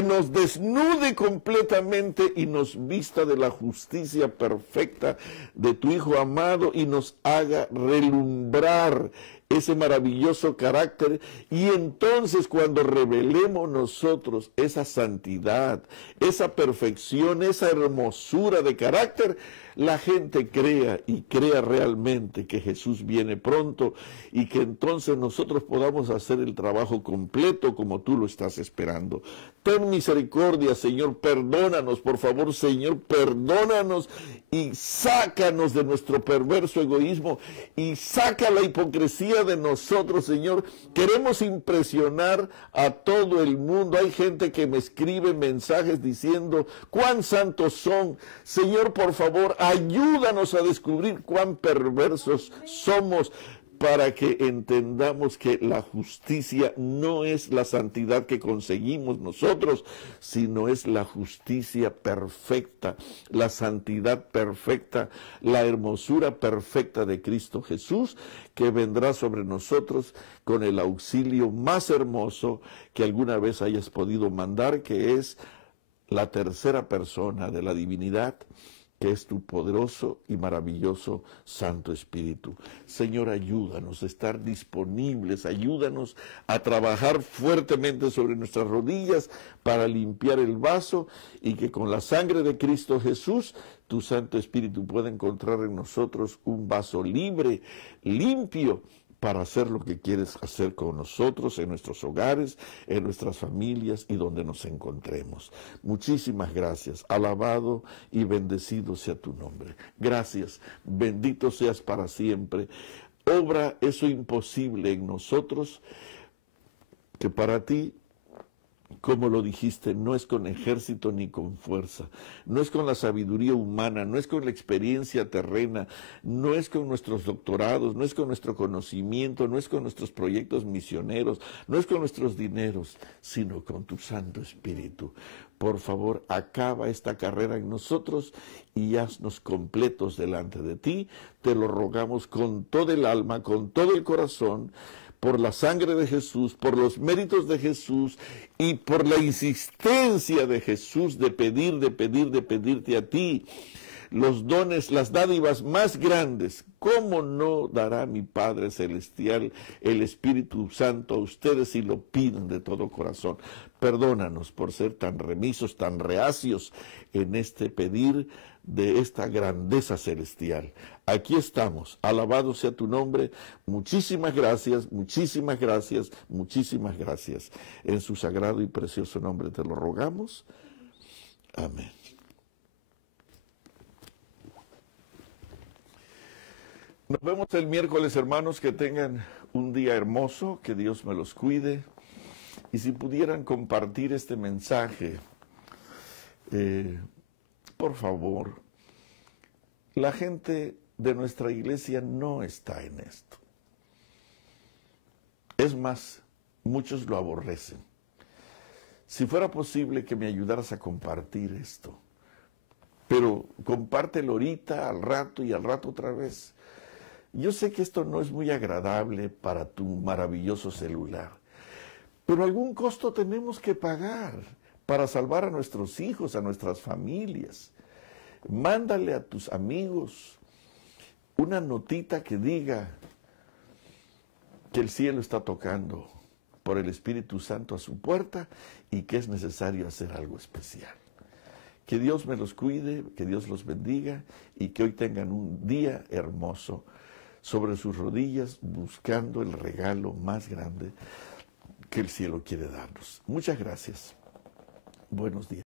nos desnude completamente y nos vista de la justicia perfecta de tu Hijo amado y nos haga relumbrar ese maravilloso carácter. Y entonces, cuando revelemos nosotros esa santidad, esa perfección, esa hermosura de carácter, la gente crea y crea realmente que Jesús viene pronto y que entonces nosotros podamos hacer el trabajo completo como tú lo estás esperando. Ten misericordia, Señor, perdónanos, por favor, Señor, perdónanos y sácanos de nuestro perverso egoísmo y saca la hipocresía de nosotros, Señor. Queremos impresionar a todo el mundo. Hay gente que me escribe mensajes diciendo cuán santos son. Señor, por favor, ayúdanos a descubrir cuán perversos somos, para que entendamos que la justicia no es la santidad que conseguimos nosotros, sino es la justicia perfecta, la santidad perfecta, la hermosura perfecta de Cristo Jesús, que vendrá sobre nosotros con el auxilio más hermoso que alguna vez hayas podido mandar, que es la tercera persona de la divinidad, que es tu poderoso y maravilloso Santo Espíritu. Señor, ayúdanos a estar disponibles, ayúdanos a trabajar fuertemente sobre nuestras rodillas para limpiar el vaso y que con la sangre de Cristo Jesús, tu Santo Espíritu pueda encontrar en nosotros un vaso libre, limpio, para hacer lo que quieres hacer con nosotros, en nuestros hogares, en nuestras familias y donde nos encontremos. Muchísimas gracias. Alabado y bendecido sea tu nombre. Gracias. Bendito seas para siempre. Obra eso imposible en nosotros, que para ti, como lo dijiste, no es con ejército ni con fuerza, no es con la sabiduría humana, no es con la experiencia terrena, no es con nuestros doctorados, no es con nuestro conocimiento, no es con nuestros proyectos misioneros, no es con nuestros dineros, sino con tu Santo Espíritu. Por favor, acaba esta carrera en nosotros y haznos completos delante de ti. Te lo rogamos con todo el alma, con todo el corazón, por la sangre de Jesús, por los méritos de Jesús y por la insistencia de Jesús de pedirte a ti los dones, las dádivas más grandes. ¿Cómo no dará mi Padre Celestial el Espíritu Santo a ustedes si lo piden de todo corazón? Perdónanos por ser tan remisos, tan reacios en este pedir de esta grandeza celestial. Aquí estamos, alabado sea tu nombre. Muchísimas gracias, muchísimas gracias, muchísimas gracias. En su sagrado y precioso nombre te lo rogamos. Amén. Nos vemos el miércoles, hermanos. Que tengan un día hermoso, que Dios me los cuide. Y si pudieran compartir este mensaje, por favor. La gente de nuestra iglesia no está en esto. Es más, muchos lo aborrecen. Si fuera posible que me ayudaras a compartir esto, pero compártelo ahorita, al rato y al rato otra vez. Yo sé que esto no es muy agradable para tu maravilloso celular, pero algún costo tenemos que pagar para salvar a nuestros hijos, a nuestras familias. Mándale a tus amigos una notita que diga que el cielo está tocando por el Espíritu Santo a su puerta y que es necesario hacer algo especial. Que Dios me los cuide, que Dios los bendiga y que hoy tengan un día hermoso sobre sus rodillas buscando el regalo más grande que el cielo quiere darnos. Muchas gracias. Buenos días.